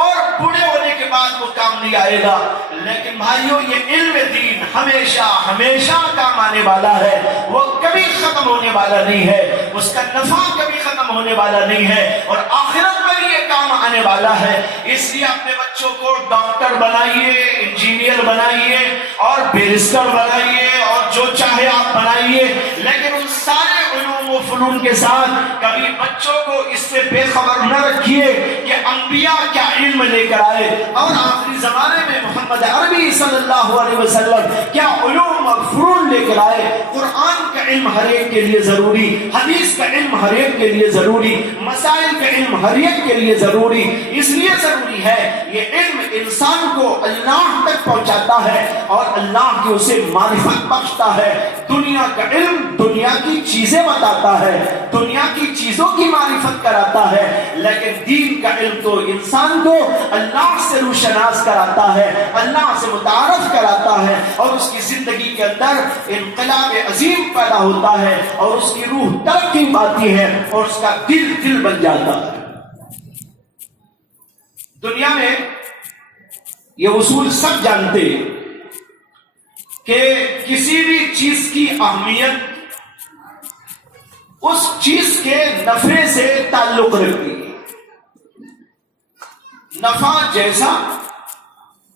اور بوڑھے ہونے کے بعد وہ کام نہیں آئے گا. لیکن بھائیوں یہ علم دین ہمیشہ ہمیشہ کام آنے والا ہے, وہ کبھی ختم ہونے والا نہیں ہے, اس کا نفع کبھی ختم ہونے والا نہیں ہے, اور آخرت میں بھی یہ کام آنے والا ہے. اس لیے اپنے بچوں کو ڈاکٹر بنائیے, انجینئر بنائیے, اور بیرسٹر بنائیے, اور جو چاہے آپ بنائیے, لیکن ان سارے علوم و فنون کے ساتھ کبھی بچوں کو اس سے بے خبر نہ رکھیے کہ انبیاء کیا علم لے کر آئے, اور آخری زمانے میں محمد عربی صلی اللہ علیہ وسلم کیا علوم اور فنون لے کر آئے. قرآن کا علم ہر ایک کے لیے ضروری, حدیث کا علم ہر ایک کے لیے ضروری, مسائل کا علم ہر ایک کے لیے ضروری. اس لیے ضروری ہے یہ علم انسان کو اللہ تک پہنچاتا ہے اور اللہ کی اسے معرفت بخشتا ہے. دنیا کا علم دنیا کی چیزیں بتاتا ہے, دنیا کی چیزوں کی معرفت کراتا ہے, لیکن دین کا علم تو انسان کو اللہ سے روشناس کراتا ہے, اللہ سے متعارف کراتا ہے, اور اس کی زندگی کے اندر انقلاب عظیم پیدا ہوتا ہے, اور اس کی روح ترقی پاتی ہے, اور اس کا دل بن جاتا ہے. دنیا میں یہ اصول سب جانتے ہیں کہ کسی بھی چیز کی اہمیت اس چیز کے نفع سے تعلق رکھتی ہے. نفع جیسا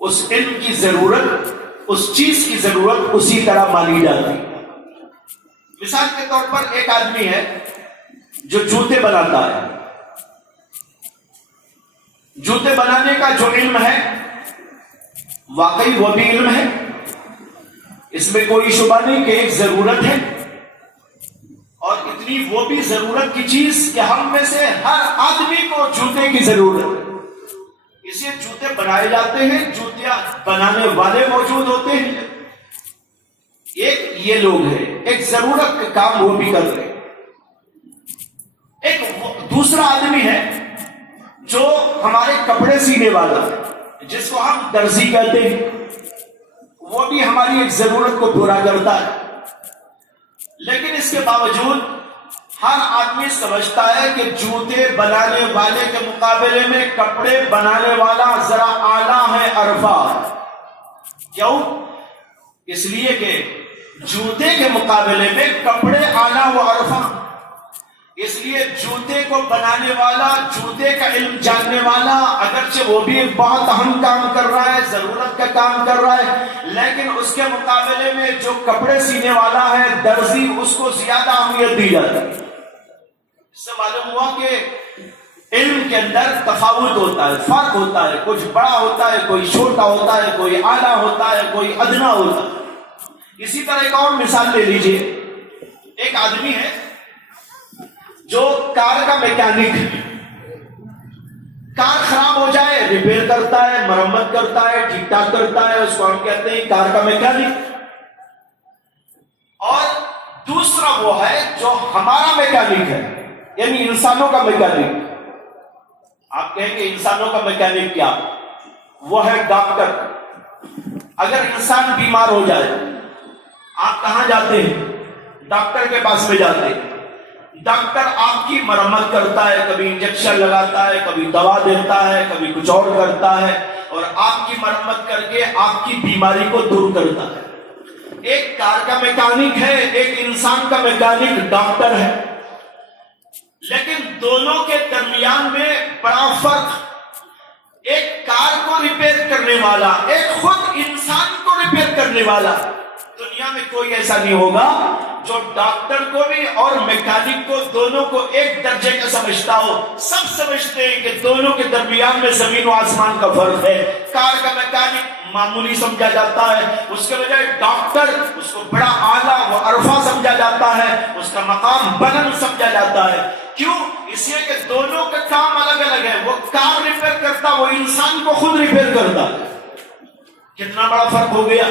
اس علم کی ضرورت, اس چیز کی ضرورت اسی طرح مانی جاتی ہے. مثال کے طور پر ایک آدمی ہے جو جوتے بناتا ہے. جوتے بنانے کا جو علم ہے واقعی وہ بھی علم ہے, اس میں کوئی شبہ نہیں کہ ایک ضرورت ہے, اور اتنی وہ بھی ضرورت کی چیز کہ ہم میں سے ہر آدمی کو جوتے کی ضرورت ہے. اسے جوتے بنائے جاتے ہیں, جوتیاں بنانے والے موجود ہوتے ہیں. ایک یہ لوگ ہیں, ایک ضرورت کا کام وہ بھی کر رہے ہیں. ایک دوسرا آدمی ہے جو ہمارے کپڑے سینے والا ہے, جس کو ہم درزی کہتے ہیں, وہ بھی ہماری ایک ضرورت کو پورا کرتا ہے. لیکن اس کے باوجود ہر آدمی سمجھتا ہے کہ جوتے بنانے والے کے مقابلے میں کپڑے بنانے والا ذرا اعلیٰ ہے, عرفہ. کیوں؟ اس لیے کہ جوتے کے مقابلے میں کپڑے اعلیٰ و عرفہ. اس لیے جوتے کو بنانے والا, جوتے کا علم جاننے والا, اگرچہ وہ بھی ایک بہت اہم کام کر رہا ہے, ضرورت کا کام کر رہا ہے, لیکن اس کے مقابلے میں جو کپڑے سینے والا ہے, درزی, اس کو زیادہ اہمیت دی جاتی ہے. اس سے معلوم ہوا کہ علم کے اندر تفاوت ہوتا ہے, فرق ہوتا ہے. کچھ بڑا ہوتا ہے, کوئی چھوٹا ہوتا ہے, کوئی اعلیٰ ہوتا ہے, کوئی ادنا ہوتا ہے. اسی طرح ایک اور مثال لے لیجئے. ایک آدمی ہے جو کار کا میکینک ہے. کار خراب ہو جائے ریپیئر کرتا ہے، مرمت کرتا ہے، ٹھیک ٹھاک کرتا ہے، اس کو ہم کہتے ہیں کار کا میکینک۔ اور دوسرا وہ ہے جو ہمارا میکینک ہے، یعنی انسانوں کا میکینک۔ آپ کہیں گے انسانوں کا میکینک کیا؟ وہ ہے ڈاکٹر۔ اگر انسان بیمار ہو جائے آپ کہاں جاتے ہیں؟ ڈاکٹر کے پاس میں جاتے ہیں۔ ڈاکٹر آپ کی مرمت کرتا ہے، کبھی انجیکشن لگاتا ہے، کبھی دوا دیتا ہے، کبھی کچھ اور کرتا ہے، اور آپ کی مرمت کر کے آپ کی بیماری کو دور کرتا ہے۔ ایک کار کا میکینک ہے، ایک انسان کا میکینک ڈاکٹر ہے، لیکن دونوں کے درمیان میں بڑا فرق۔ ایک کار کو ریپیئر کرنے والا، ایک خود انسان کو ریپیئر کرنے والا۔ دنیا میں کوئی ایسا نہیں ہوگا جو ڈاکٹر کو بھی اور میکینک کو دونوں کو ایک درجے کا سمجھتا ہو۔ سب سمجھتے ہیں کہ دونوں کے درمیان میں زمین و آسمان کا فرق ہے۔ کار کا میکینک معمولی سمجھا جاتا ہے، اس کے بجائے ڈاکٹر اس کو بڑا اعلیٰ و عرفہ سمجھا جاتا ہے، اس کا مقام بلند سمجھا جاتا ہے۔ کیوں؟ اس لیے کہ دونوں کا کام الگ الگ ہے۔ وہ کار ریپیئر کرتا، وہ انسان کو خود ریپیئر کرتا۔ کتنا بڑا فرق ہو گیا۔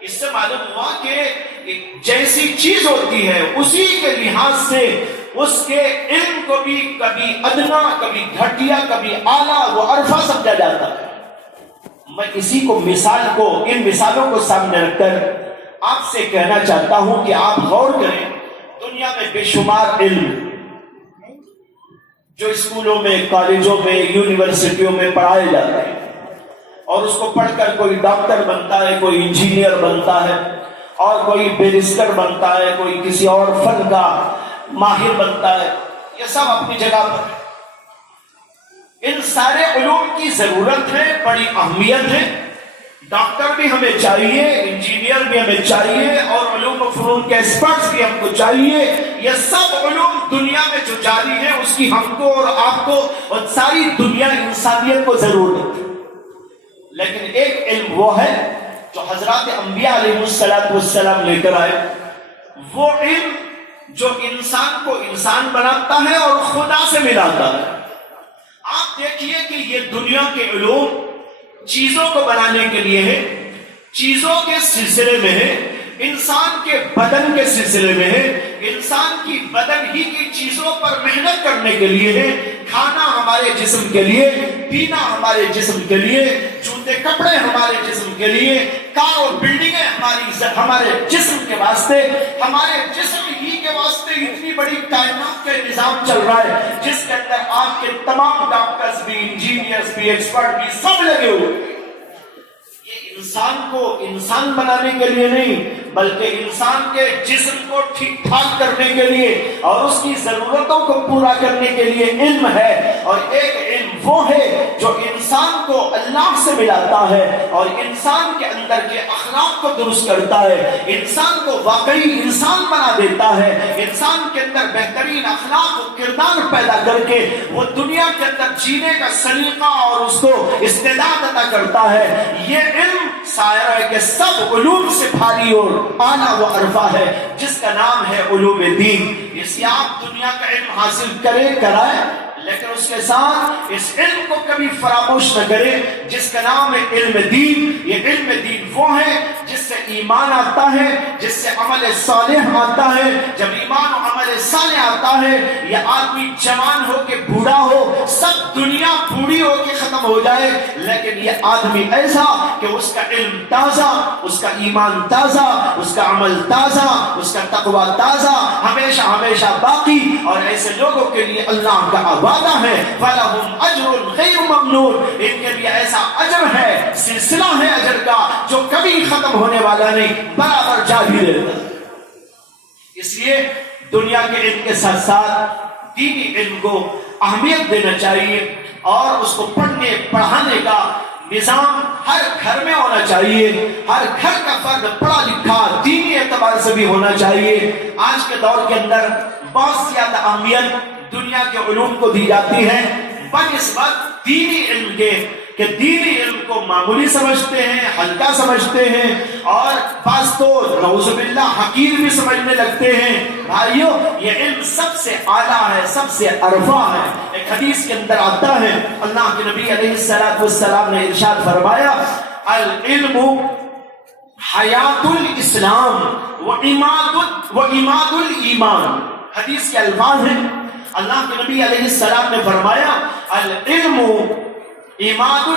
اس سے معلوم ہوا کہ جیسی چیز ہوتی ہے اسی کے لحاظ سے اس کے علم کو بھی کبھی ادنا، کبھی گھٹیا، کبھی اعلیٰ و عرفہ سمجھا جاتا ہے۔ میں اسی کو ان مثالوں کو سامنے رکھ کر آپ سے کہنا چاہتا ہوں کہ آپ غور کریں۔ دنیا میں بے شمار علم جو اسکولوں میں، کالجوں میں، یونیورسٹیوں میں پڑھائے جاتے ہیں، اور اس کو پڑھ کر کوئی ڈاکٹر بنتا ہے، کوئی انجینئر بنتا ہے، اور کوئی بیرسٹر بنتا ہے، کوئی کسی اور فن کا ماہر بنتا ہے۔ یہ سب اپنی جگہ پر ان سارے علوم کی ضرورت ہے، بڑی اہمیت ہے۔ ڈاکٹر بھی ہمیں چاہیے، انجینئر بھی ہمیں چاہیے، اور علوم و فنون کے ایکسپرٹس بھی ہم کو چاہیے۔ یہ سب علوم دنیا میں جو جاری ہے اس کی ہم کو اور آپ کو اور ساری دنیا انسانیت کو ضرورت ہے۔ لیکن ایک علم وہ ہے جو حضرات انبیاء علیہ السلام لے کر آئے، وہ علم جو انسان کو انسان بناتا ہے اور خدا سے ملاتا ہے۔ آپ دیکھیے کہ یہ دنیا کے علوم چیزوں کو بنانے کے لیے ہے، چیزوں کے سلسلے میں ہے، انسان کے بدن کے سلسلے میں ہے، انسان کی بدن ہی کی چیزوں پر محنت کرنے کے لیے ہے۔ کھانا ہمارے جسم کے لیے، پینا ہمارے جسم کے لیے، جوتے کپڑے ہمارے جسم کے لیے، کار اور بلڈنگیں ہمارے جسم کے واسطے، ہمارے جسم ہی کے واسطے اتنی بڑی کائنات کا نظام چل رہا ہے جس کے اندر آپ کے تمام ڈاکٹرز بھی، انجینئرز بھی، ایکسپرٹ بھی سب لگے ہوئے۔ یہ انسان کو انسان بنانے کے لیے نہیں، بلکہ انسان کے جسم کو ٹھیک ٹھاک کرنے کے لیے اور اس کی ضرورتوں کو پورا کرنے کے لیے علم ہے۔ اور ایک علم وہ ہے جو انسان کو اللہ سے ملاتا ہے اور انسان کے اندر کے اخلاق کو درست کرتا ہے، انسان کو واقعی انسان بنا دیتا ہے، انسان کے اندر بہترین اخلاق و کردار پیدا کر کے وہ دنیا کے اندر جینے کا سلیقہ اور اس کو استعداد عطا کرتا ہے۔ یہ علم سایہ ہے کہ سب علوم سے بھاری اور اعلیٰ و عرفہ ہے، جس کا نام ہے علوم دین۔ اس سے آپ دنیا کا علم حاصل کرائیں، لیکن اس کے ساتھ اس علم کو کبھی فراموش نہ کرے جس کا نام ہے علم دین۔ یہ علم دین وہ ہے جس سے ایمان آتا ہے، جس سے عمل صالح آتا ہے۔ جب ایمان و عمل صالح آتا ہے، یہ آدمی جوان ہو کے بوڑھا ہو، سب دنیا بوڑھی ہو کے ختم ہو جائے، لیکن یہ آدمی ایسا کہ اس کا علم تازہ، اس کا ایمان تازہ، اس کا عمل تازہ، اس کا تقوی تازہ، ہمیشہ ہمیشہ باقی۔ اور ایسے لوگوں کے لیے اللہ کا وعدہ ہے فَلَهُمْ أَجْرٌ غَيْرُ مَمْنُونٍ، ان کے لیے ایسا اجر ہے، سلسلہ ہے اجر کا جو کبھی ختم ہونے والا نہیں، برابر جاری رہتا۔ اس لیے دنیا کے علم کے ساتھ ساتھ دینی علم کو اہمیت دینا چاہیے، اور اس کو پڑھنے پڑھانے کا نظام ہر گھر میں ہونا چاہیے۔ ہر گھر کا فرد پڑھا لکھا دینی اعتبار سے بھی ہونا چاہیے۔ آج کے دور کے اندر بہت زیادہ اہمیت دنیا کے علوم کو دی جاتی ہے، بنسبت دینی علم کے۔ کہ دینی علم کو معمولی سمجھتے ہیں، ہلکا سمجھتے ہیں، اور بعض تو نعوذ باللہ حقیر بھی سمجھنے لگتے ہیں۔ بھائیو، یہ علم سب سے اعلیٰ ہے، سب سے عرفہ ہے۔ ایک حدیث کے اندر آتا ہے، اللہ کے نبی علیہ السلام نے ارشاد فرمایا، العلم حیات الاسلام و عماد الایمان۔ حدیث کے الفاظ ہیں، اللہ کے نبی علیہ السلام نے فرمایا، العلم عماد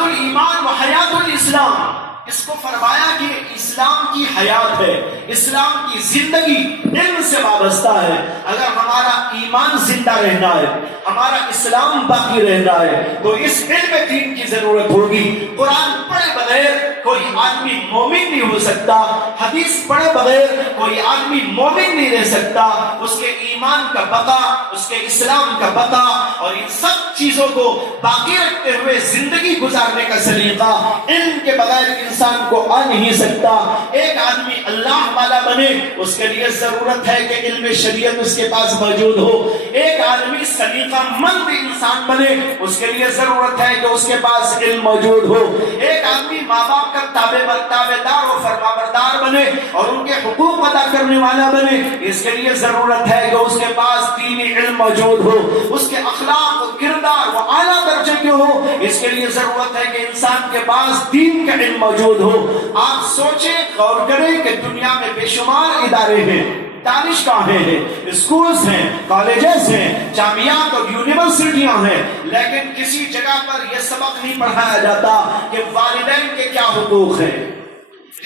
الایمان و حیات الاسلام۔ اس کو فرمایا کہ اسلام کی حیات ہے، اسلام کی زندگی علم سے وابستہ ہے۔ اگر ہمارا ایمان زندہ رہنا ہے، ہمارا اسلام باقی رہنا ہے، تو اس علم دین کی ضرورت ہوگی۔ قرآن پڑھے بغیر کوئی آدمی مومن نہیں ہو سکتا، حدیث پڑھے بغیر کوئی آدمی مومن نہیں رہ سکتا۔ اس کے ایمان کا بقا، اس کے اسلام کا بقا اور ان سب چیزوں کو باقی رکھتے ہوئے زندگی گزارنے کا سلیقہ علم کے بغیر انسان کو آ نہیں سکتا۔ ایک آدمی اللہ والا بنے، اس کے لیے ضرورت ہے کہ علم شریعت اس کے پاس موجود ہو۔ ایک آدمی سلیقہ مند انسان بنے، اس کے لیے ضرورت ہے کہ اس کے پاس علم موجود ہو۔ ایک آدمی ماں باپ کا تابعدار و فرمانبردار بنے اور ان کے حقوق ادا کرنے والا بنے، اس کے لیے ضرورت ہے کہ اس کے پاس دینی علم موجود ہو، اس کے اخلاق و کردار وہ اعلیٰ درجے کے ہو۔ اس کے لیے ضرورت ہے کہ انسان کے پاس دین کا علم موجود ہو۔ آپ سوچیں، غور کریں کہ دنیا میں بے شمار ادارے ہیں، دانشگاہیں ہیں، اسکولز ہیں، کالجز ہیں، جامعات اور یونیورسٹیاں ہیں، لیکن کسی جگہ پر یہ سبق نہیں پڑھایا جاتا کہ والدین کے کیا حقوق ہیں،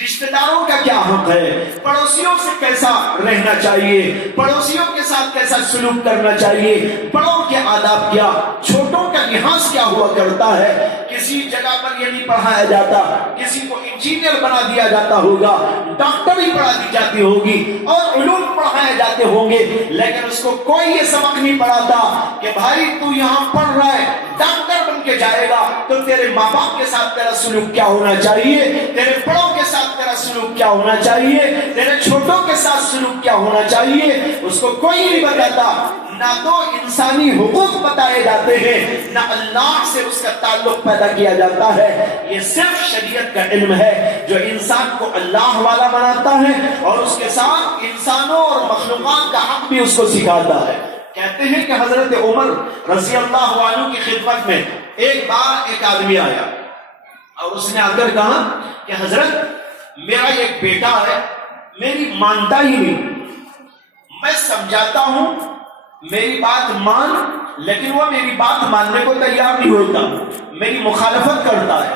رشتہ داروں کا کیا حق ہے، پڑوسیوں سے کیسا رہنا چاہیے، پڑوسیوں کے ساتھ کیسا سلوک کرنا چاہیے، بڑوں کے آداب کیا، چھوٹوں کا لحاظ کیا ہوا کرتا ہے۔ کسی جگہ پر یہ نہیں پڑھایا جاتا۔ کسی کو انجینئر بنا دیا جاتا ہوگا، ڈاکٹری پڑھا دی جاتی ہوگی اور علوم پڑھائے جاتے ہوں گے، لیکن اس کو کوئی یہ سبق نہیں پڑھاتا کہ بھائی تو یہاں پڑھ رہا ہے، ڈاکٹر بن کے جائے گا تو تیرے ماں باپ کے ساتھ تیرا سلوک کیا ہونا چاہیے، تیرے بڑوں کے ساتھ تیرا سلوک کیا ہونا چاہیے، تیرے چھوٹوں کے ساتھ سلوک کیا ہونا چاہیے۔ اس کو کوئی نہیں بتاتا۔ نہ تو انسانی حقوق بتائے جاتے ہیں، نہ اللہ سے اس کا تعلق پیدا کیا جاتا ہے۔ یہ صرف شریعت کا علم ہے جو انسان کو اللہ والا بناتا ہے اور اس کے ساتھ انسانوں اور مخلوقات کا حق بھی اس کو سکھاتا ہے۔ کہتے ہیں کہ حضرت عمر رضی اللہ عنہ کی خدمت میں ایک بار ایک آدمی آیا اور اس نے آ کر کہا کہ حضرت میرا ایک بیٹا ہے، میری مانتا ہی نہیں، میں سمجھاتا ہوں میری بات مان، لیکن وہ میری بات ماننے کو تیار نہیں ہوتا، میری مخالفت کرتا ہے،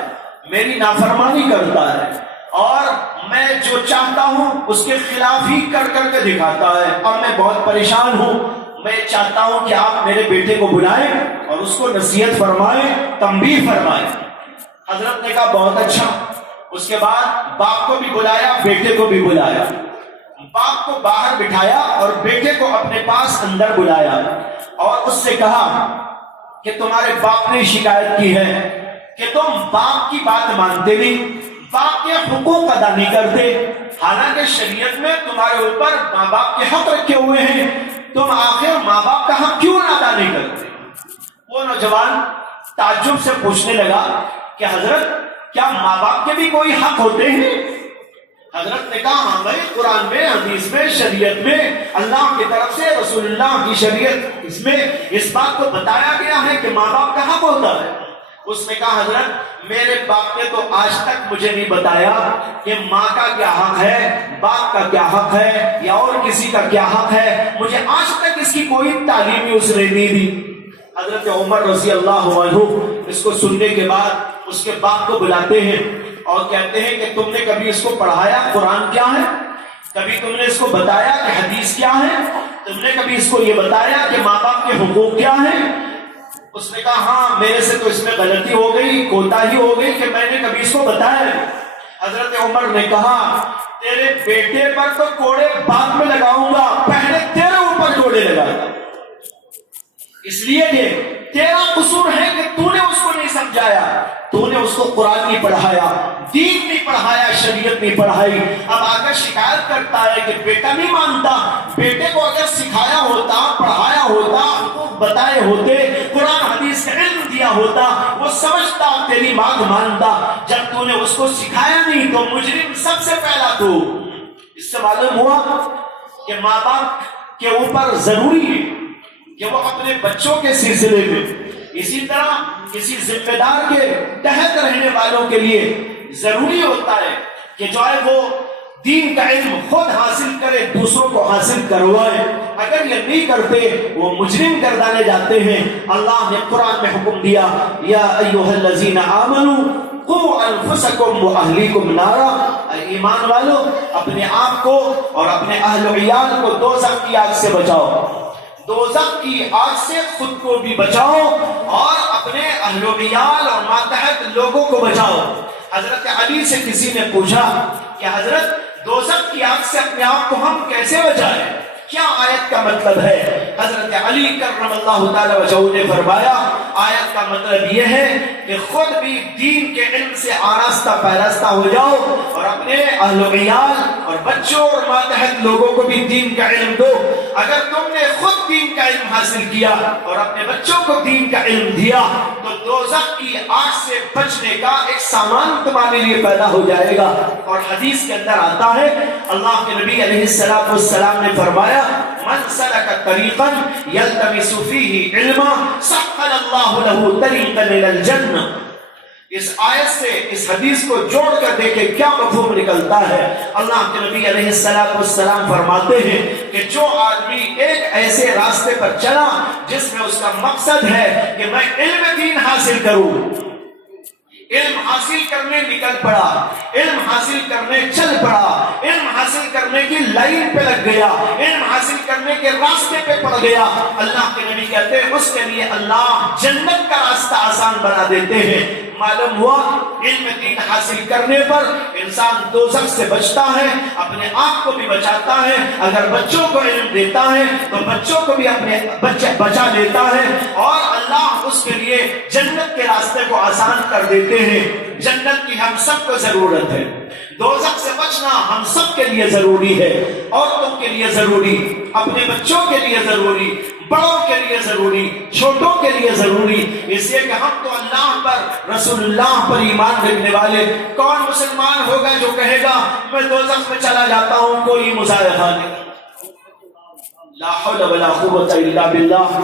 میری نافرمانی کرتا ہے، اور میں جو چاہتا ہوں اس کے خلاف ہی کر کے دکھاتا ہے۔ اب میں بہت پریشان ہوں، میں چاہتا ہوں کہ آپ میرے بیٹے کو بلائیں اور اس کو نصیحت فرمائیں، تنبیہ فرمائیں۔ حضرت نے کہا بہت اچھا۔ اس کے بعد باپ کو بھی بلایا، بیٹے کو بھی بلایا، باپ کو باہر بٹھایا اور بیٹے کو اپنے پاس اندر بلایا اور اس سے کہا کہ تمہارے باپ نے شکایت کی ہے کہ تم باپ کی بات مانتے نہیں، باپ کے حقوق ادا نہیں کرتے، حالانکہ شریعت میں تمہارے اوپر ماں باپ کے حق رکھے ہوئے ہیں، تم آخر ماں باپ کا حق کیوں ادا نہیں کرتے؟ وہ نوجوان تعجب سے پوچھنے لگا کہ حضرت کیا ماں باپ کے بھی کوئی حق ہوتے ہیں؟ حضرت نے کہا ہاں بھائی، قرآن میں، حدیث میں، شریعت میں، اللہ کی طرف سے رسول اللہ کی شریعت اس میں اس بات کو بتایا گیا ہے کہ ماں باپ کا حق ہوتا ہے۔ اس نے کہا حضرت میرے باپ نے تو آج تک مجھے نہیں بتایا کہ ماں کا کیا حق ہے، باپ کا کیا حق ہے یا اور کسی کا کیا حق ہے، مجھے آج تک اس کی کوئی تعلیم ہی اس نے نہیں دی۔ حضرت عمر رضی اللہ عنہ اس کو سننے کے بعد اس کے باپ کو بلاتے ہیں اور کہتے ہیں کہ تم نے کبھی اس کو پڑھایا قرآن کیا ہے؟ کبھی تم نے اس کو بتایا کہ حدیث کیا ہے؟ تم نے کبھی اس کو یہ بتایا کہ ماں باپ کے حقوق کیا ہیں؟ اس نے کہا ہاں، میرے سے تو اس میں غلطی ہو گئی، کوتاہی ہو گئی کہ میں نے کبھی اس کو بتایا ہے۔ حضرت عمر نے کہا تیرے بیٹے پر تو کوڑے بعد میں لگاؤں گا، پہلے تیرے اوپر کوڑے لگاؤں گا، اس لیے کہ تیرا قصور ہے کہ تو نے اس کو نہیں سمجھایا، تو نے اس کو قرآن نہیں پڑھایا، دین نہیں پڑھایا، شریعت نہیں پڑھائی۔ اب آگر شکایت کرتا ہے کہ بیٹا نہیں مانتا۔ بیٹے کو اگر سکھایا ہوتا، پڑھایا ہوتا، حقوق بتائے ہوتے، قرآن حدیث حدیث کا علم دیا ہوتا وہ سمجھتا تیری بات مانتا. جب تو نے اس کو سکھایا نہیں تو مجرم سب سے پہلا تو. اس سے معلوم ہوا کہ ماں باپ کے اوپر ضروری ہے کہ وہ اپنے بچوں کے سلسلے میں اسی طرح کسی ذمہ دار کے تحت رہنے والوں کے لیے ضروری ہوتا ہے کہ جو ہے وہ دین کا علم خود حاصل کرے, دوسروں کو حاصل کروائے. اگر یہ نہیں کرتے وہ مجرم گردانے جاتے ہیں. اللہ نے قرآن میں حکم دیا یا ایھا الذین آمنوا قوا انفسکم واہلیکم نارا, ایمان والو اپنے آپ کو اور اپنے اہل و عیال کو دوزخ کی آگ سے بچاؤ. دوزخ کی آگ سے خود کو بھی بچاؤ اور اپنے اہل و عیال اور ماتحت لوگوں کو بچاؤ. حضرت علی سے کسی نے پوچھا کہ حضرت دوزخ کی آگ سے اپنے آپ کو ہم کیسے بچائیں, کیا آیت کا مطلب ہے؟ حضرت علی کرم اللہ تعالی وجہہ نے فرمایا آیت کا مطلب یہ ہے کہ خود بھی دین کے علم سے آراستہ پیراستہ ہو جاؤ اور اپنے اہل و عیال اور بچوں اور ماتحت لوگوں کو بھی دین کا علم دو. اگر تم نے خود دین کا علم حاصل کیا اور اپنے بچوں کو دین کا علم دیا تو دوزخ کی آگ سے بچنے کا ایک سامان تمہارے لیے پیدا ہو جائے گا. اور حدیث کے اندر آتا ہے اللہ کے نبی علیہ السلام نے فرمایا من سلک طریقا یلتمس فیہ علما سہل اللہ لہ طریقا الی الجنہ. اس آیت سے اس حدیث کو جوڑ کر دیکھیں کیا مفہوم نکلتا ہے. اللہ کے نبی علیہ السلام فرماتے ہیں کہ جو آدمی ایک ایسے راستے پر چلا جس میں اس کا مقصد ہے کہ میں علم دین حاصل کروں, علم حاصل کرنے نکل پڑا, علم حاصل کرنے چل پڑا, علم حاصل کرنے کی لائن پہ لگ گیا, علم حاصل کرنے کے راستے پہ پڑ گیا, اللہ کے نبی کہتے ہیں اس کے لیے اللہ جنت کا راستہ آسان بنا دیتے ہیں. معلوم ہوا علم دین حاصل کرنے پر انسان دوزخ سے بچتا ہے, اپنے آپ کو بھی بچاتا ہے. اگر بچوں کو علم دیتا ہے تو بچوں کو بھی اپنے بچا لیتا ہے اور اللہ اس کے لیے جنت کے راستے کو آسان کر دیتے ہیں. جنت کی ہم سب کو ضرورت ہے, دوزخ سے بچنا ہم سب کے لیے ضروری ہے, عورتوں کے لیے ضروری, اپنے بچوں کے لیے ضروری, بڑوں کے لیے ضروری, چھوٹوں کے لیے ضروری. اس لیے کہ ہم تو اللہ پر رسول اللہ پر ایمان رکھنے والے. کون مسلمان ہوگا جو کہے گا میں دوزخ میں چلا جاتا ہوں, کوئی مظاہرہ نہیں. لا حول ولا قوت الا باللہ.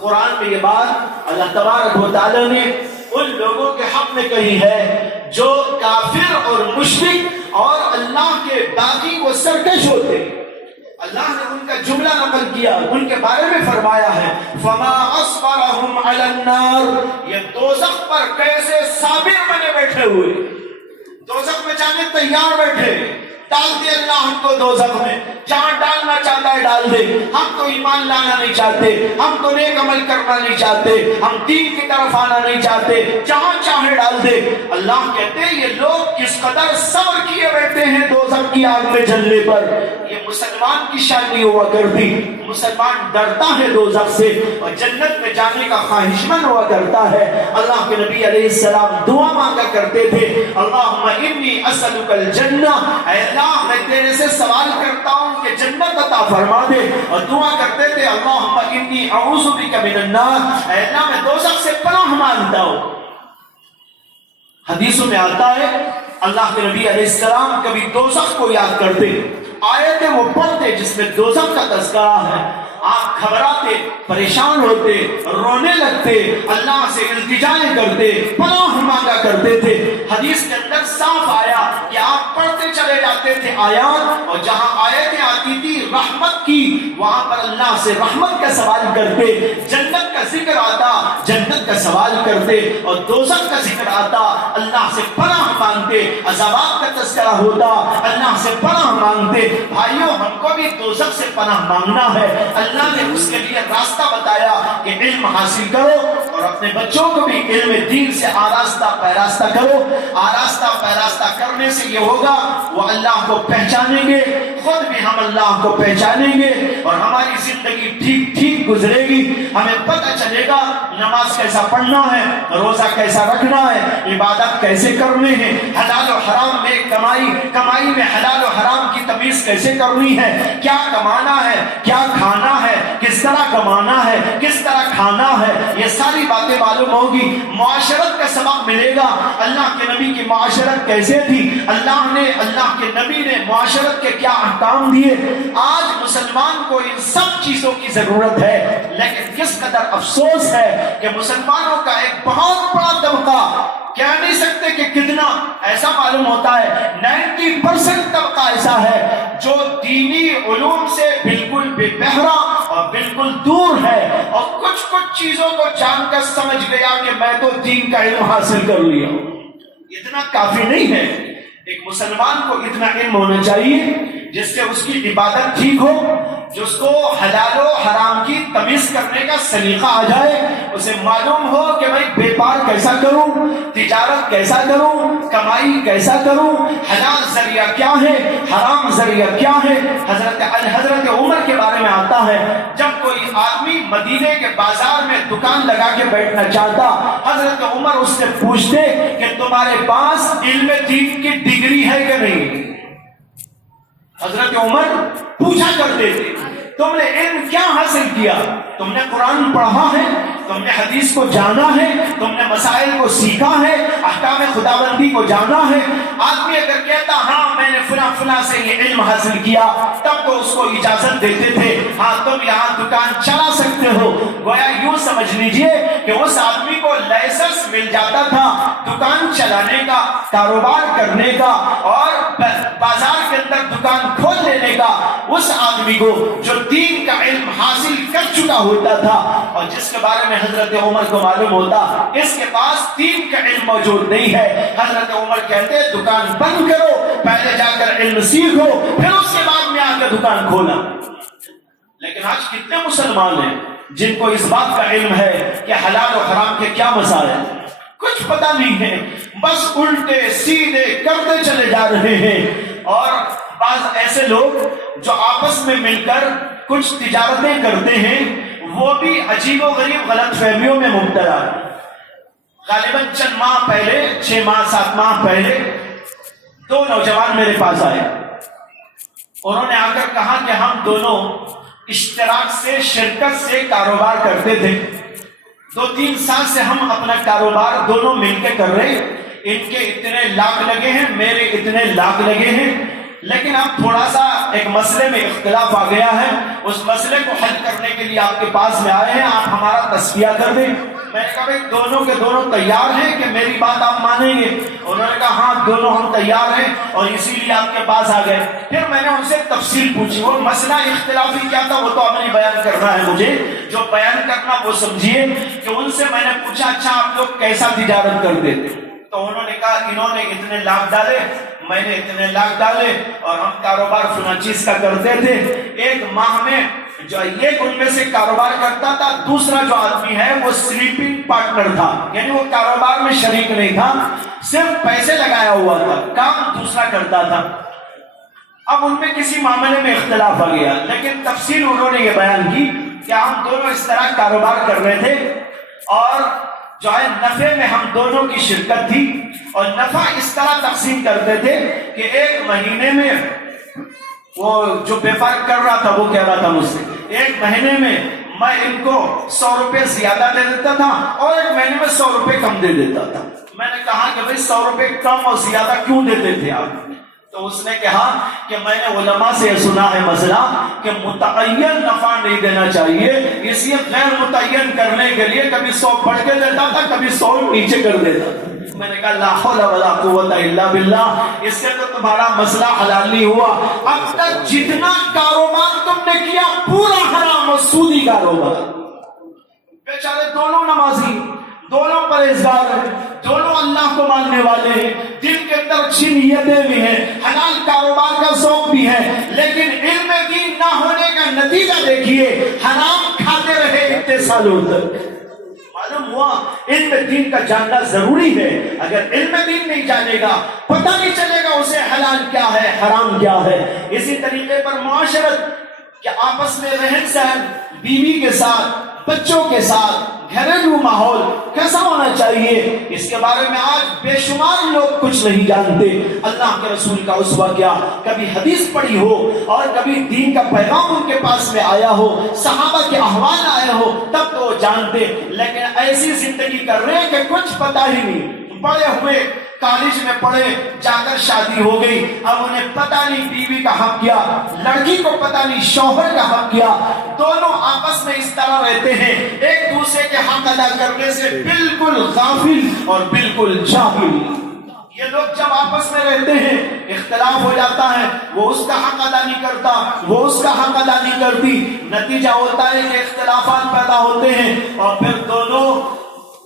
قرآن میں یہ بات اللہ تبارک و تعالی نے ان لوگوں کے حق میں کہی ہے جو کافر اور مشرک اور اللہ کے باغی و سرکش ہوتے. اللہ نے ان کا جملہ نقل کیا, ان کے بارے میں فرمایا ہے فما اصبرهم علی النار, یہ دوزخ پر کیسے صابر بنے بیٹھے ہوئے, دوزخ میں جانے تیار بیٹھے. ڈال دے اللہ ہم کو دوزخ میں, جہاں ڈالنا چاہتا ہے ڈال دے. ہم تو ایمان لانا نہیں چاہتے, ہم تو نیک عمل کرنا نہیں چاہتے, ہم دین کی طرف آنا نہیں چاہتے, جہاں چاہے ڈال دے. اللہ کہتے ہیں یہ لوگ کس قدر صبر کیے بیٹھے ہیں دوزخ کی آگ میں جلنے پر. یہ مسلمان کی شان نہیں ہوا کرتی. مسلمان ڈرتا ہے دوزخ سے اور جنت میں جانے کا خواہشمند ہوا کرتا ہے. اللہ کے نبی علیہ السلام دعا مانگا کرتے تھے اللہم انی اسألک الجنہ, اے اللہ میں تیرے سے سوال کرتا ہوں کہ جنت عطا فرما دے. اور دعا کرتے تھے اللہم انی اعوذ بک من النار, اے اللہ میں دوزخ سے پناہ مانگتا ہوں. حدیثوں میں آتا ہے اللہ کے نبی علیہ السلام کبھی دوزخ کو یاد کرتے, آیتیں وہ پڑھتے جس میں دوزخ کا تذکرہ ہے. آپ گھبراتے, پریشان ہوتے, رونے لگتے, اللہ سے التجائیں کرتے, پناہ مانگا کرتے تھے. حدیث کے اندر صاف آیا کہ آپ پڑھتے چلے جاتے تھے آیات, اور جہاں آیتیں آتی تھی رحمت کی وہاں پر اللہ سے رحمت کا سوال کرتے, جنت کا ذکر آتا جنت کا سوال کرتے, اور دوزخ کا ذکر آتا اللہ سے پناہ مانگتے, عذابات کا تذکرہ ہوتا اللہ سے پناہ مانگتے. بھائیوں ہم کو بھی دوزخ سے پناہ مانگنا ہے. اللہ نے اس کے لیے راستہ بتایا کہ علم حاصل کرو اور اپنے بچوں کو بھی علم دین سے آراستہ پیراستہ کرو. آراستہ پیراستہ کرنے سے یہ ہوگا وہ اللہ کو پہچانیں گے, خود بھی ہم اللہ کو پہچانیں گے اور ہماری زندگی ٹھیک ٹھیک گزرے گی. ہمیں پتہ چلے گا نماز کیسا پڑھنا ہے, روزہ کیسا رکھنا ہے, عبادت کیسے کرنے ہیں, حلال و حرام میں کمائی میں حلال و حرام کی تمیز کیسے کرنی ہے، کیا کمانا ہے، کیا کھانا ہے، کس طرح کمانا ہے، کس طرح کھانا ہے، یہ ساری باتیں معلوم ہوگی۔ معاشرت کا سبق ملے گا، اللہ کے نبی کی معاشرت کیسے تھی، اللہ کے نبی نے معاشرت کے کیا احکام دیے۔ آج مسلمان کو ان سب چیزوں کی ضرورت ہے، لیکن کس قدر افسوس ہے کہ مسلمانوں کا ایک بہت بڑا طبقہ، کہہ نہیں سکتے کہ کتنا، ایسا معلوم ہوتا ہے 90% طبقہ ایسا ہے جو دینی علوم سے بالکل بے بہرا اور بالکل دور ہے، اور کچھ چیزوں کو جان کر سمجھ گیا کہ میں تو دین کا علم حاصل کر لیا ہوں۔ اتنا کافی نہیں ہے، ایک مسلمان کو اتنا علم ہونا چاہیے جس سے اس کی عبادت ٹھیک ہو، جس کو حلال و حرام کی تمیز کرنے کا سلیقہ آ جائے، اسے معلوم ہو کہ بھائی بیپار کیسا کروں، تجارت کیسا کروں، کمائی کیسا کروں، حلال ذریعہ کیا ہے، حرام ذریعہ کیا ہے۔ حضرت عمر کے بارے میں آتا ہے، جب کوئی آدمی مدینے کے بازار میں دکان لگا کے بیٹھنا چاہتا، حضرت عمر اس سے پوچھتے کہ تمہارے پاس علم دین کی ڈگری ہے کہ نہیں۔ حضرت عمر پوچھا کرتے تھے تم نے علم کیا حاصل کیا، تم نے قرآن پڑھا ہے، تم نے حدیث کو جانا ہے، تم نے مسائل کو سیکھا ہے، احکام خداوندی کو جانا ہے۔ آدمی اگر کہتا ہاں میں نے فلاں سے یہ علم حاصل کیا، تب تو اس کو اجازت دیتے تھے، ہاں تم یہاں دکان چلا سکتے ہو۔ گویا یوں سمجھ لیجئے کہ اس آدمی کو لائسنس مل جاتا تھا دکان چلانے کا، کاروبار کرنے کا، اور بازار کے اندر دکان کھول لینے کا۔ اس آدمی کو جو دین کا علم حاصل کر چکا ہوتا تھا، اور جس کے بارے میں حضرت عمر کو معلوم ہوتا اس کے پاس دین کا علم موجود نہیں ہے، حضرت عمر کہتے دکان بند کرو، پہلے جا کر علم سیکھو، پھر اس کے بعد میں آ کر دکان کھولا۔ لیکن آج کتنے مسلمان ہیں جن کو اس بات کا علم ہے کہ حلال و حرام کے کیا مسائل ہیں؟ کچھ پتہ نہیں ہے، بس الٹے سیدھے کرتے چلے جا رہے ہیں۔ اور بعض ایسے لوگ جو آپس میں مل کر کچھ تجارتیں کرتے ہیں، وہ بھی عجیب و غریب غلط فہمیوں میں مبتلا ہے۔ غالباً چند ماہ پہلے، 6 ماہ 7 ماہ پہلے 2 نوجوان میرے پاس آئے، انہوں نے آ کر کہا کہ ہم دونوں اشتراک سے، شرکت سے کاروبار کرتے تھے، 2-3 سال سے ہم اپنا کاروبار دونوں مل کے کر رہے، ان کے اتنے لاکھ لگے ہیں، میرے اتنے لاکھ لگے ہیں، لیکن اب تھوڑا سا ایک مسئلے میں اختلاف آ گیا ہے، اس مسئلے کو حل کرنے کے لیے آپ کے پاس میں آئے ہیں، آپ ہمارا تصفیہ کر دیں۔ میں نے کہا بھائی دونوں کے دونوں تیار ہیں کہ میری بات آپ مانیں گے؟ انہوں نے کہا ہاں دونوں ہم تیار ہیں، اور اسی لیے آپ کے پاس آ گئے۔ پھر میں نے ان سے تفصیل پوچھی، وہ مسئلہ اختلافی کیا تھا وہ تو اب نہیں بیان کرنا ہے مجھے، جو بیان کرنا وہ سمجھیے کہ ان سے میں نے پوچھا اچھا آپ لوگ کیسا تجارت کرتے تھے؟ تو انہوں نے کہا انہوں نے اتنے لاکھ ڈالے، میں نے اتنے لاکھ ڈالے، اور ہم کاروبار فلاں چیز کا کرتے تھے۔ ایک ماہ میں جو ایک ان میں سے کاروبار کرتا تھا، دوسرا جو آدمی ہے وہ سلیپنگ پارٹنر تھا، یعنی وہ کاروبار میں شریک نہیں تھا، صرف پیسے لگایا ہوا تھا، کام دوسرا کرتا تھا۔ اب ان میں کسی معاملے میں اختلاف آ گیا، لیکن تفصیل انہوں نے یہ بیان کی کہ ہم دونوں اس طرح کاروبار کر رہے تھے، اور جو ہے نفع میں ہم دونوں کی شرکت تھی، اور نفع اس طرح تقسیم کرتے تھے کہ ایک مہینے میں وہ جو بیپار کر رہا تھا وہ کہہ رہا تھا مجھ سے، ایک مہینے میں میں ان کو 100 روپے زیادہ دے دیتا تھا، اور ایک مہینے میں 100 روپے کم دے دیتا تھا۔ میں نے کہا کہ بھائی 100 روپے کم اور زیادہ کیوں دیتے تھے آپ؟ تو اس نے کہا کہ میں نے علماء سے سنا ہے مسئلہ کہ متعین نفع نہیں دینا چاہیے، اس لیے غیر متعین کرنے کے لیے کبھی 100 بڑھ کے دیتا تھا، کبھی 100 نیچے کر دیتا تھا۔ میں نے کہا لا حول ولا قوت الا باللہ، اس سے تو تمہارا مسئلہ حلال نہیں ہوا۔ اب تک جتنا کاروبار تم نے کیا پورا حرام اور سودی کاروبار۔ بیچارے دونوں نمازی، دونوں پرہیزگار ہیں، دونوں اللہ کو ماننے والے ہیں، دل کے اندر اچھی نیتیں بھی ہیں، حلال کاروبار کا شوق بھی ہے، لیکن علم دین نہ ہونے کا نتیجہ دیکھیے، حرام کھاتے رہے اتنے سالوں تک۔ معلوم ہوا علم دین کا جاننا ضروری ہے، اگر علم دین نہیں جانے گا پتہ نہیں چلے گا اسے حلال کیا ہے حرام کیا ہے۔ اسی طریقے پر معاشرت کہ آپس میں رہن سہن، بیوی کے ساتھ، بچوں کے ساتھ، گھریلو ماحول کیسا ہونا چاہیے، اس کے بارے میں آج بے شمار لوگ کچھ نہیں جانتے۔ اللہ کے رسول کا اسوہ کیا، کبھی حدیث پڑھی ہو اور کبھی دین کا پیغام ان کے پاس میں آیا ہو، صحابہ کے احوال آئے ہو، تب تو وہ جانتے، لیکن ایسی زندگی کر رہے ہیں کہ کچھ پتہ ہی نہیں۔ پڑھے ہوئے کالج میں پڑھے، جا کر شادی ہو گئی، اب انہیں پتہ نہیں بیوی کا حق کیا، لڑکی کو پتہ نہیں شوہر کا حق کیا، دونوں آپس میں اس طرح رہتے ہیں ایک دوسرے کے حق ادا کرنے سے بالکل غافل اور بالکل جاہل۔ یہ لوگ جب آپس میں رہتے ہیں اختلاف ہو جاتا ہے، وہ اس کا حق ادا نہیں کرتا، وہ اس کا حق ادا نہیں کرتی، نتیجہ ہوتا ہے کہ اختلافات پیدا ہوتے ہیں اور پھر دونوں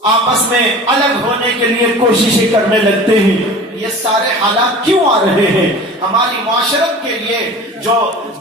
آپس میں الگ ہونے کے لیے کوششیں کرنے لگتے ہیں۔ یہ سارے حالات کیوں آ رہے ہیں؟ ہماری معاشرت کے لیے جو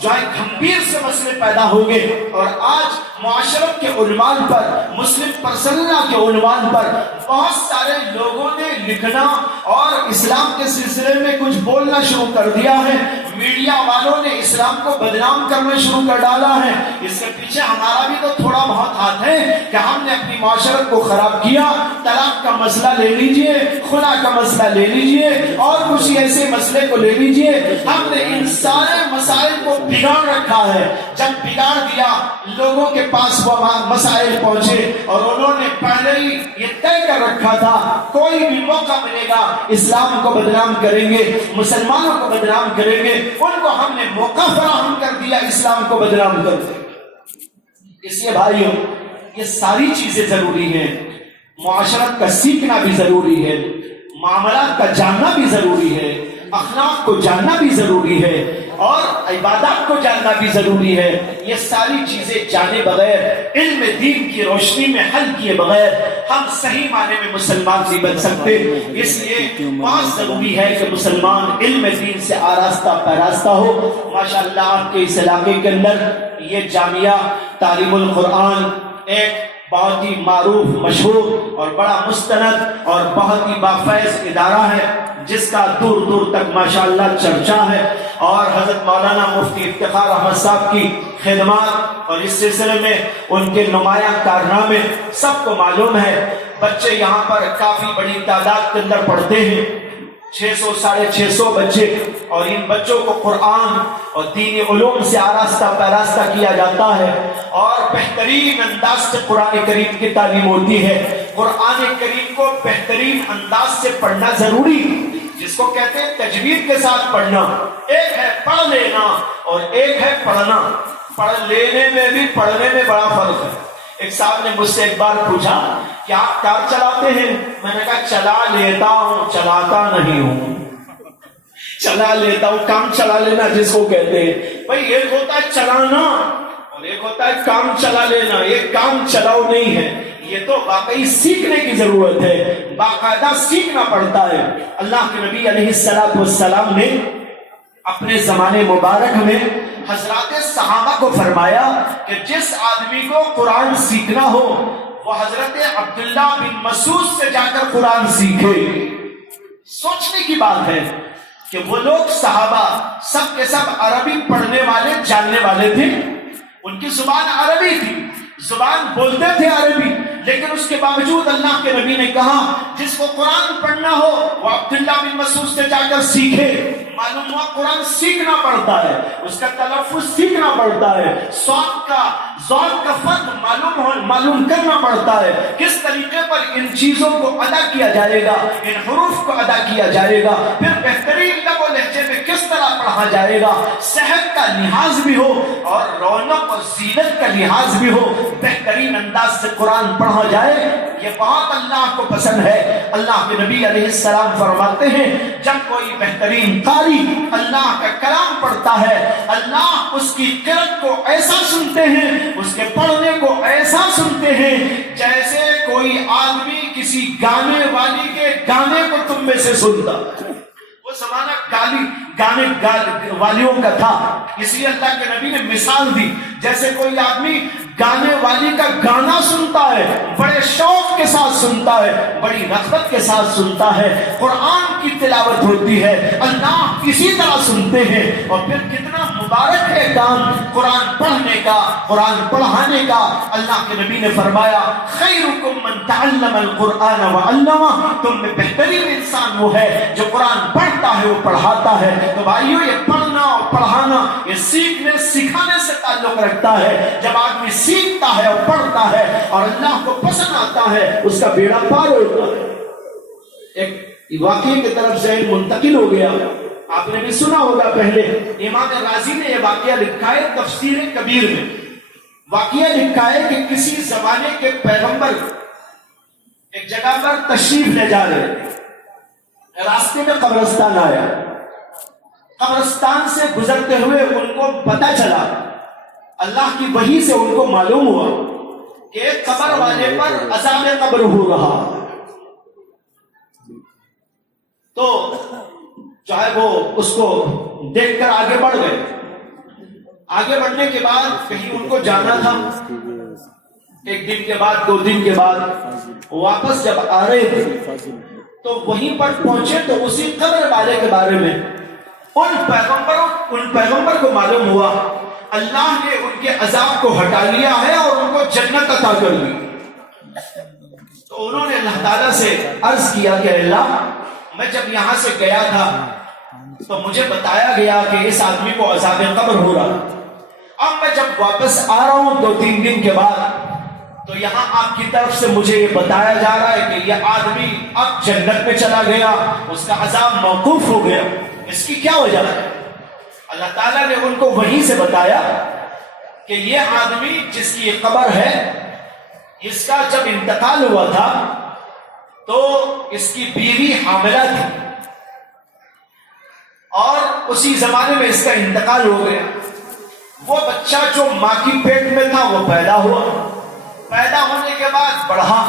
ایک گھمبیر سے مسئلے پیدا ہو گئے، اور آج معاشرت کے عنوان پر، مسلم پرسنل کے عنوان پر بہت سارے لوگوں نے لکھنا اور اسلام کے سلسلے میں کچھ بولنا شروع کر دیا ہے، میڈیا والوں نے اسلام کو بدنام کرنا شروع کر ڈالا ہے۔ اس کے پیچھے ہمارا بھی تو تھوڑا بہت ہاتھ ہے کہ ہم نے اپنی معاشرت کو خراب کیا۔ طلاق کا مسئلہ لے لیجئے، خلا کا مسئلہ لے لیجئے، اور کچھ ایسے مسئلے کو لے لیجئے، ہم نے ان سارے مسائل کو بگاڑ رکھا ہے۔ جب بگاڑ دیا، لوگوں کے پاس وہ مسائل پہنچے اور انہوں نے پہلے ہی یہ طے کر رکھا تھا کوئی بھی موقع ملے گا اسلام کو بدنام کریں گے، مسلمانوں کو بدنام کریں گے، ان کو ہم نے موقع فراہم کر دیا اسلام کو بدنام کرتے۔ اس لیے بھائیوں، یہ ساری چیزیں ضروری ہیں، معاشرت کا سیکھنا بھی ضروری ہے، معاملات کا جاننا بھی ضروری ہے، اخلاق کو جاننا بھی ضروری ہے، اور عبادات کو جاننا بھی ضروری ہے۔ یہ ساری چیزیں جانے بغیر، علم دین کی روشنی میں حل کیے بغیر ہم صحیح معنی میں مسلمان نہیں بن سکتے۔ اس لیے بہت ضروری ہے کہ مسلمان علم دین سے آراستہ پیراستہ ہو۔ ماشاءاللہ آپ کے اس علاقے کے اندر یہ جامعہ تعلیم القرآن ایک بہت ہی معروف، مشہور اور بڑا مستند اور بہت ہی بافیض ادارہ ہے، جس کا دور دور تک ماشاءاللہ چرچا ہے، اور حضرت مولانا مفتی افتخار احمد صاحب کی خدمات اور اس سلسلے میں ان کے نمایاں کارنامے سب کو معلوم ہے۔ بچے یہاں پر کافی بڑی تعداد کے اندر پڑھتے ہیں، 600 650 بچے، اور ان بچوں کو قرآن اور دینی علوم سے آراستہ پیراستہ کیا جاتا ہے، اور بہترین انداز سے قرآن کریم کی تعلیم ہوتی ہے۔ قرآن کریم کو بہترین انداز سے پڑھنا ضروری، جس کو کہتے ہیں تجوید کے ساتھ پڑھنا۔ ایک ہے پڑھ لینا اور ایک ہے پڑھنا۔ پڑھ لینے میں بھی پڑھنے میں بڑا فرق ہے۔ ایک صاحب نے مجھ سے ایک بار پوچھا کہ آپ کار چلاتے ہیں؟ میں نے کہا چلا لیتا ہوں، چلاتا نہیں ہوں۔ چلا لیتا ہوں، کام چلا لینا جس کو کہتے ہیں۔ بھائی ایک ہوتا ہے چلانا اور ایک ہوتا ہے کام چلا لینا۔ یہ کام چلاؤ نہیں ہے، یہ تو واقعی سیکھنے کی ضرورت ہے، باقاعدہ سیکھنا پڑتا ہے۔ اللہ کے نبی علیہ السلام نے اپنے زمانے مبارک میں حضرات صحابہ کو فرمایا کہ جس آدمی کو قرآن سیکھنا ہو وہ حضرت عبداللہ بن مسعود سے جا کر قرآن سیکھے۔ سوچنے کی بات ہے کہ وہ لوگ صحابہ سب کے سب عربی پڑھنے والے، جاننے والے تھے، ان کی زبان عربی تھی، زبان بولتے تھے عربی، لیکن اس کے باوجود اللہ کے نبی نے کہا جس کو قرآن پڑھنا ہو وہ عبداللہ بن مسعود سے جا کر سیکھے۔ معلوم ہوا قرآن سیکھنا پڑتا ہے، اس کا تلفظ سیکھنا پڑتا ہے، ذوق کا فرق معلوم کرنا پڑتا ہے، کس طریقے پر ان چیزوں کو ادا کیا جائے گا، ان حروف کو ادا کیا جائے گا، پھر بہترین لب و لہجے میں کس طرح پڑھا جائے گا، صحت کا لحاظ بھی ہو اور رونق اور زینت کا لحاظ بھی ہو، بہترین انداز سے قرآن پڑھا جائے، یہ بہت اللہ کو پسند ہے۔ اللہ کے نبی علیہ السلام فرماتے ہیں جب کوئی بہترین قاری اللہ کا کلام پڑھتا ہے، اللہ اس کی قرأت کو ایسا سنتے ہیں، اس کے پڑھنے کو ایسا سنتے ہیں جیسے کوئی آدمی کسی گانے والی کے گانے کو تم میں سے سنتا۔ وہ زمانہ گانے والیوں کا تھا، اس لیے اللہ کے نبی نے مثال دی، جیسے کوئی آدمی گانے والی کا گانا سنتا ہے، بڑے شوق کے ساتھ سنتا ہے، بڑی رغبت کے ساتھ سنتا ہے، قرآن کی تلاوت ہوتی ہے، اللہ اسی طرح سنتے ہیں، اور پھر کتنا مبارک ہے کام قرآن پڑھنے کا، قرآن پڑھانے کا۔ اللہ کے نبی نے فرمایا خیرکم من تعلم القرآن وعلمہ، تم میں بہترین انسان وہ ہے جو قرآن پڑھتا ہے، وہ پڑھاتا ہے۔ تو بھائیو، یہ پڑھنا اور پڑھانا یہ سیکھنے سکھانے سے تعلق رکھتا ہے۔ جب آدمی سیکھتا ہے اور پڑھتا ہے اور اللہ کو پسند آتا ہے، اس کا بیڑا پار ہوتا ہے۔ ایک واقعے کی طرف ذہن منتقل ہو گیا، آپ نے بھی سنا ہوگا پہلے، امام راضی نے یہ واقعہ لکھا ہے تفسیر کبیر میں۔ واقعہ لکھا ہے کہ کسی زمانے کے پیغمبر ایک جگہ پر تشریف لے جا رہے تھے، راستے میں قبرستان آیا، قبرستان سے گزرتے ہوئے ان کو پتہ چلا، اللہ کی وحی سے ان کو معلوم ہوا کہ ایک قبر والے پر عذاب قبر ہو رہا، تو جو ہے وہ اس کو دیکھ کر آگے بڑھ گئے۔ آگے بڑھنے کے بعد کہیں ان کو جانا تھا، ایک دن کے بعد 2 دن کے بعد واپس جب آ رہے تھے تو وہیں پر پہنچے تو اسی قبر والے کے بارے میں ان پیغمبر کو معلوم ہوا اللہ نے ان کے عذاب کو ہٹا لیا ہے اور ان کو جنت عطا کر لی۔ تو انہوں نے اللہ تعالیٰ سے عرض کیا کہ اللہ، میں جب یہاں سے گیا تھا تو مجھے بتایا گیا کہ اس آدمی کو عذاب قبر ہو رہا، اب میں جب واپس آ رہا ہوں 2-3 دن کے بعد تو یہاں آپ کی طرف سے مجھے یہ بتایا جا رہا ہے کہ یہ آدمی اب جنت میں چلا گیا، اس کا عذاب موقوف ہو گیا، اس کی کیا وجہ ہے؟ اللہ تعالیٰ نے ان کو وہیں سے بتایا کہ یہ آدمی جس کی قبر ہے، اس کا جب انتقال ہوا تھا تو اس کی بیوی حاملہ تھی اور اسی زمانے میں اس کا انتقال ہو گیا۔ وہ بچہ جو ماں کی پیٹ میں تھا وہ پیدا ہوا، پیدا ہونے کے بعد بڑھا،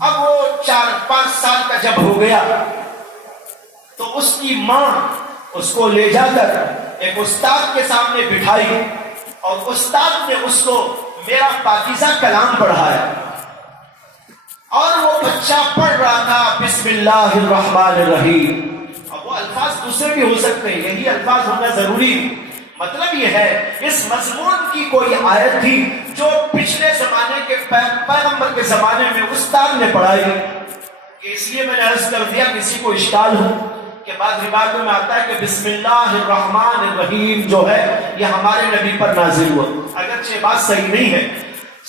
اب وہ 4-5 سال کا جب ہو گیا تو اس کی ماں اس کو لے جا کر ایک استاد کے سامنے بٹھائی اور استاد نے اس کو میرا پاکیزہ کلام پڑھایا، اور وہ بچہ پڑھ رہا تھا بسم اللہ الرحمن الرحیم۔ اب وہ الفاظ دوسرے بھی ہو سکتے ہیں، یہی الفاظ ہونا ضروری، مطلب یہ ہے اس مضمون کی کوئی آیت تھی جو پچھلے زمانے کے پیغمبر کے زمانے میں استاد نے پڑھائی، کہ اس لیے میں نے عرض کر دیا کسی کو اشکال ہو کہ بعض روایتوں میں آتا ہے کہ بسم اللہ الرحمن الرحیم جو ہے یہ ہمارے نبی پر نازل ہوا، اگرچہ بات صحیح نہیں ہے،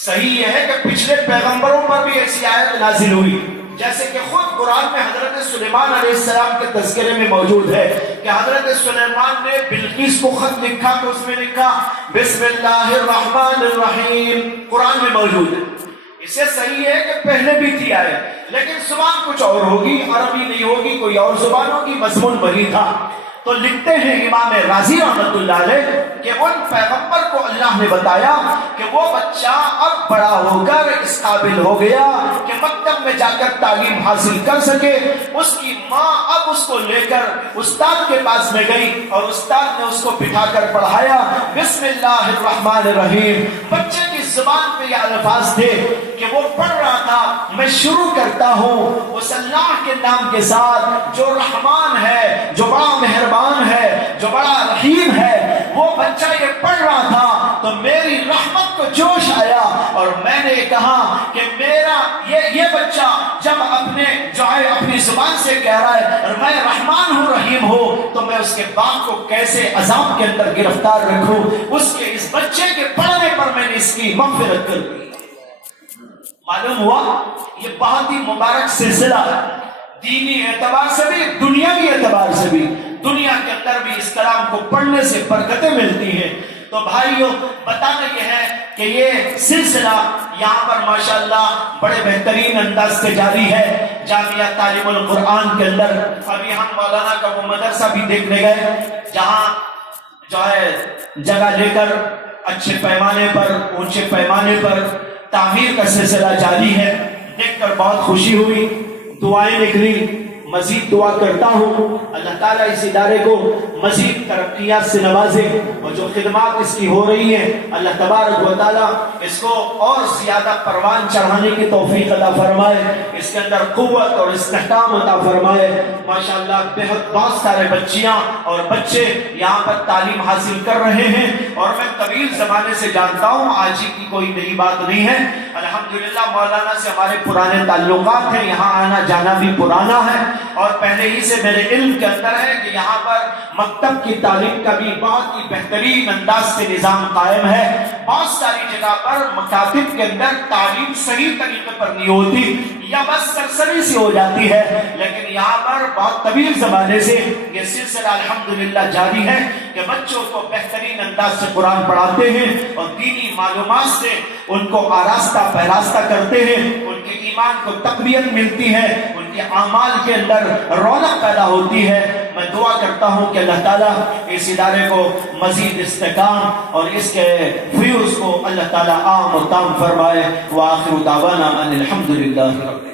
صحیح یہ ہے کہ پچھلے پیغمبروں پر بھی ایسی آیت نازل ہوئی، جیسے کہ خود قرآن میں حضرت سلیمان علیہ السلام کے تذکرے میں موجود ہے کہ حضرت سلیمان نے بلقیس کو خط لکھا تو اس میں لکھا بسم اللہ الرحمن الرحیم، قرآن میں موجود ہے۔ اس سے صحیح ہے کہ پہلے بھی تھی آیت، لیکن زبان کچھ اور ہوگی، عربی نہیں ہوگی، کوئی اور زبان ہوگی، مضمون وہی تھا۔ تو لکھتے ہیں امام راضی رحمۃ اللہ علیہ کہ ان پیغمبر کو اللہ نے بتایا کہ وہ بچہ اب بڑا ہو کر اس قابل ہو گیا کہ مکتب میں جا کر تعلیم حاصل کر سکے۔ اس کی ماں اب اس کو لے کر استاد کے پاس میں گئی اور استاد نے اس کو بٹھا کر پڑھایا بسم اللہ الرحمن الرحیم۔ بچے کی زبان پہ یہ الفاظ تھے کہ وہ پڑھ رہا تھا میں شروع کرتا ہوں اس اللہ کے نام کے ساتھ جو رحمان ہے، جو بڑا مہربان ہے، جو بڑا رحیم ہے۔ وہ بچہ یہ پڑھ رہا تھا تو میری رحمت کو جوش آیا اور میں نے کہا کہ میرا یہ بچہ جب اپنی زبان سے کہہ رہا ہے اور میں رحمان ہوں رحیم ہوں تو میں اس کے باپ کو کیسے عذاب کے اندر گرفتار رکھوں۔ اس کے اس بچے کے پڑھنے پر میں نے اس کی مغفرت کر دی۔ معلوم ہوا یہ بہت ہی مبارک سلسلہ ہے، دینی اعتبار سے بھی، دنیاوی اعتبار سے بھی، دنیا کے اندر بھی اس کلام کو پڑھنے سے برکتیں ملتی ہیں۔ تو بھائیو، بتانا یہ ہے کہ یہ سلسلہ یہاں پر ماشاءاللہ بڑے بہترین انداز سے جاری ہے۔ جامعہ تعلیم القرآن کے اندر ابھی ہم مولانا کا وہ مدرسہ بھی دیکھنے گئے جہاں جو ہے جگہ لے کر اچھے پیمانے پر، اونچے پیمانے پر تعمیر کا سلسلہ جاری ہے۔ دیکھ کر بہت خوشی ہوئی، دعائیں نکلی، مزید دعا کرتا ہوں اللہ تعالیٰ اس ادارے کو مزید ترقیات سے نوازے، اور جو خدمات اس کی ہو رہی ہیں اللہ تبارک و تعالیٰ اس کو اور زیادہ پروان چڑھانے کی توفیق عطا فرمائے، اس کے اندر قوت اور استحکام عطا فرمائے۔ ماشاءاللہ بہت سارے بچیاں اور بچے یہاں پر تعلیم حاصل کر رہے ہیں، اور میں طویل زمانے سے جانتا ہوں، آج ہی کی کوئی نئی بات نہیں ہے۔ الحمدللہ مولانا سے ہمارے پرانے تعلقات ہیں، یہاں آنا جانا بھی پرانا ہے، اور پہلے ہی سے میرے علم کے اندر ہے کہ یہاں پر مکتب کی تعلیم کا بھی بہت ہی بہترین انداز سے نظام قائم ہے۔ بہت ساری جگہ پر مکاتب کے اندر تعلیم صحیح طریقے پر نہیں ہوتی، یا بس سرسری سی ہو جاتی ہے، لیکن یہاں پر بہت طویل زمانے سے یہ سلسلہ الحمدللہ جاری ہے کہ بچوں کو بہترین انداز سے قرآن پڑھاتے ہیں، اور دینی معلومات سے ان کو آراستہ پہراستہ کرتے ہیں، ان کے ایمان کو تقویت ملتی ہے، ان کے اعمال کے اندر رونق پیدا ہوتی ہے۔ میں دعا کرتا ہوں کہ اللہ تعالیٰ اس ادارے کو مزید استحکام اور اس کے فیوز کو اللہ تعالیٰ عام و تام فرمائے۔ وآخر دعوانا ان الحمدللہ رب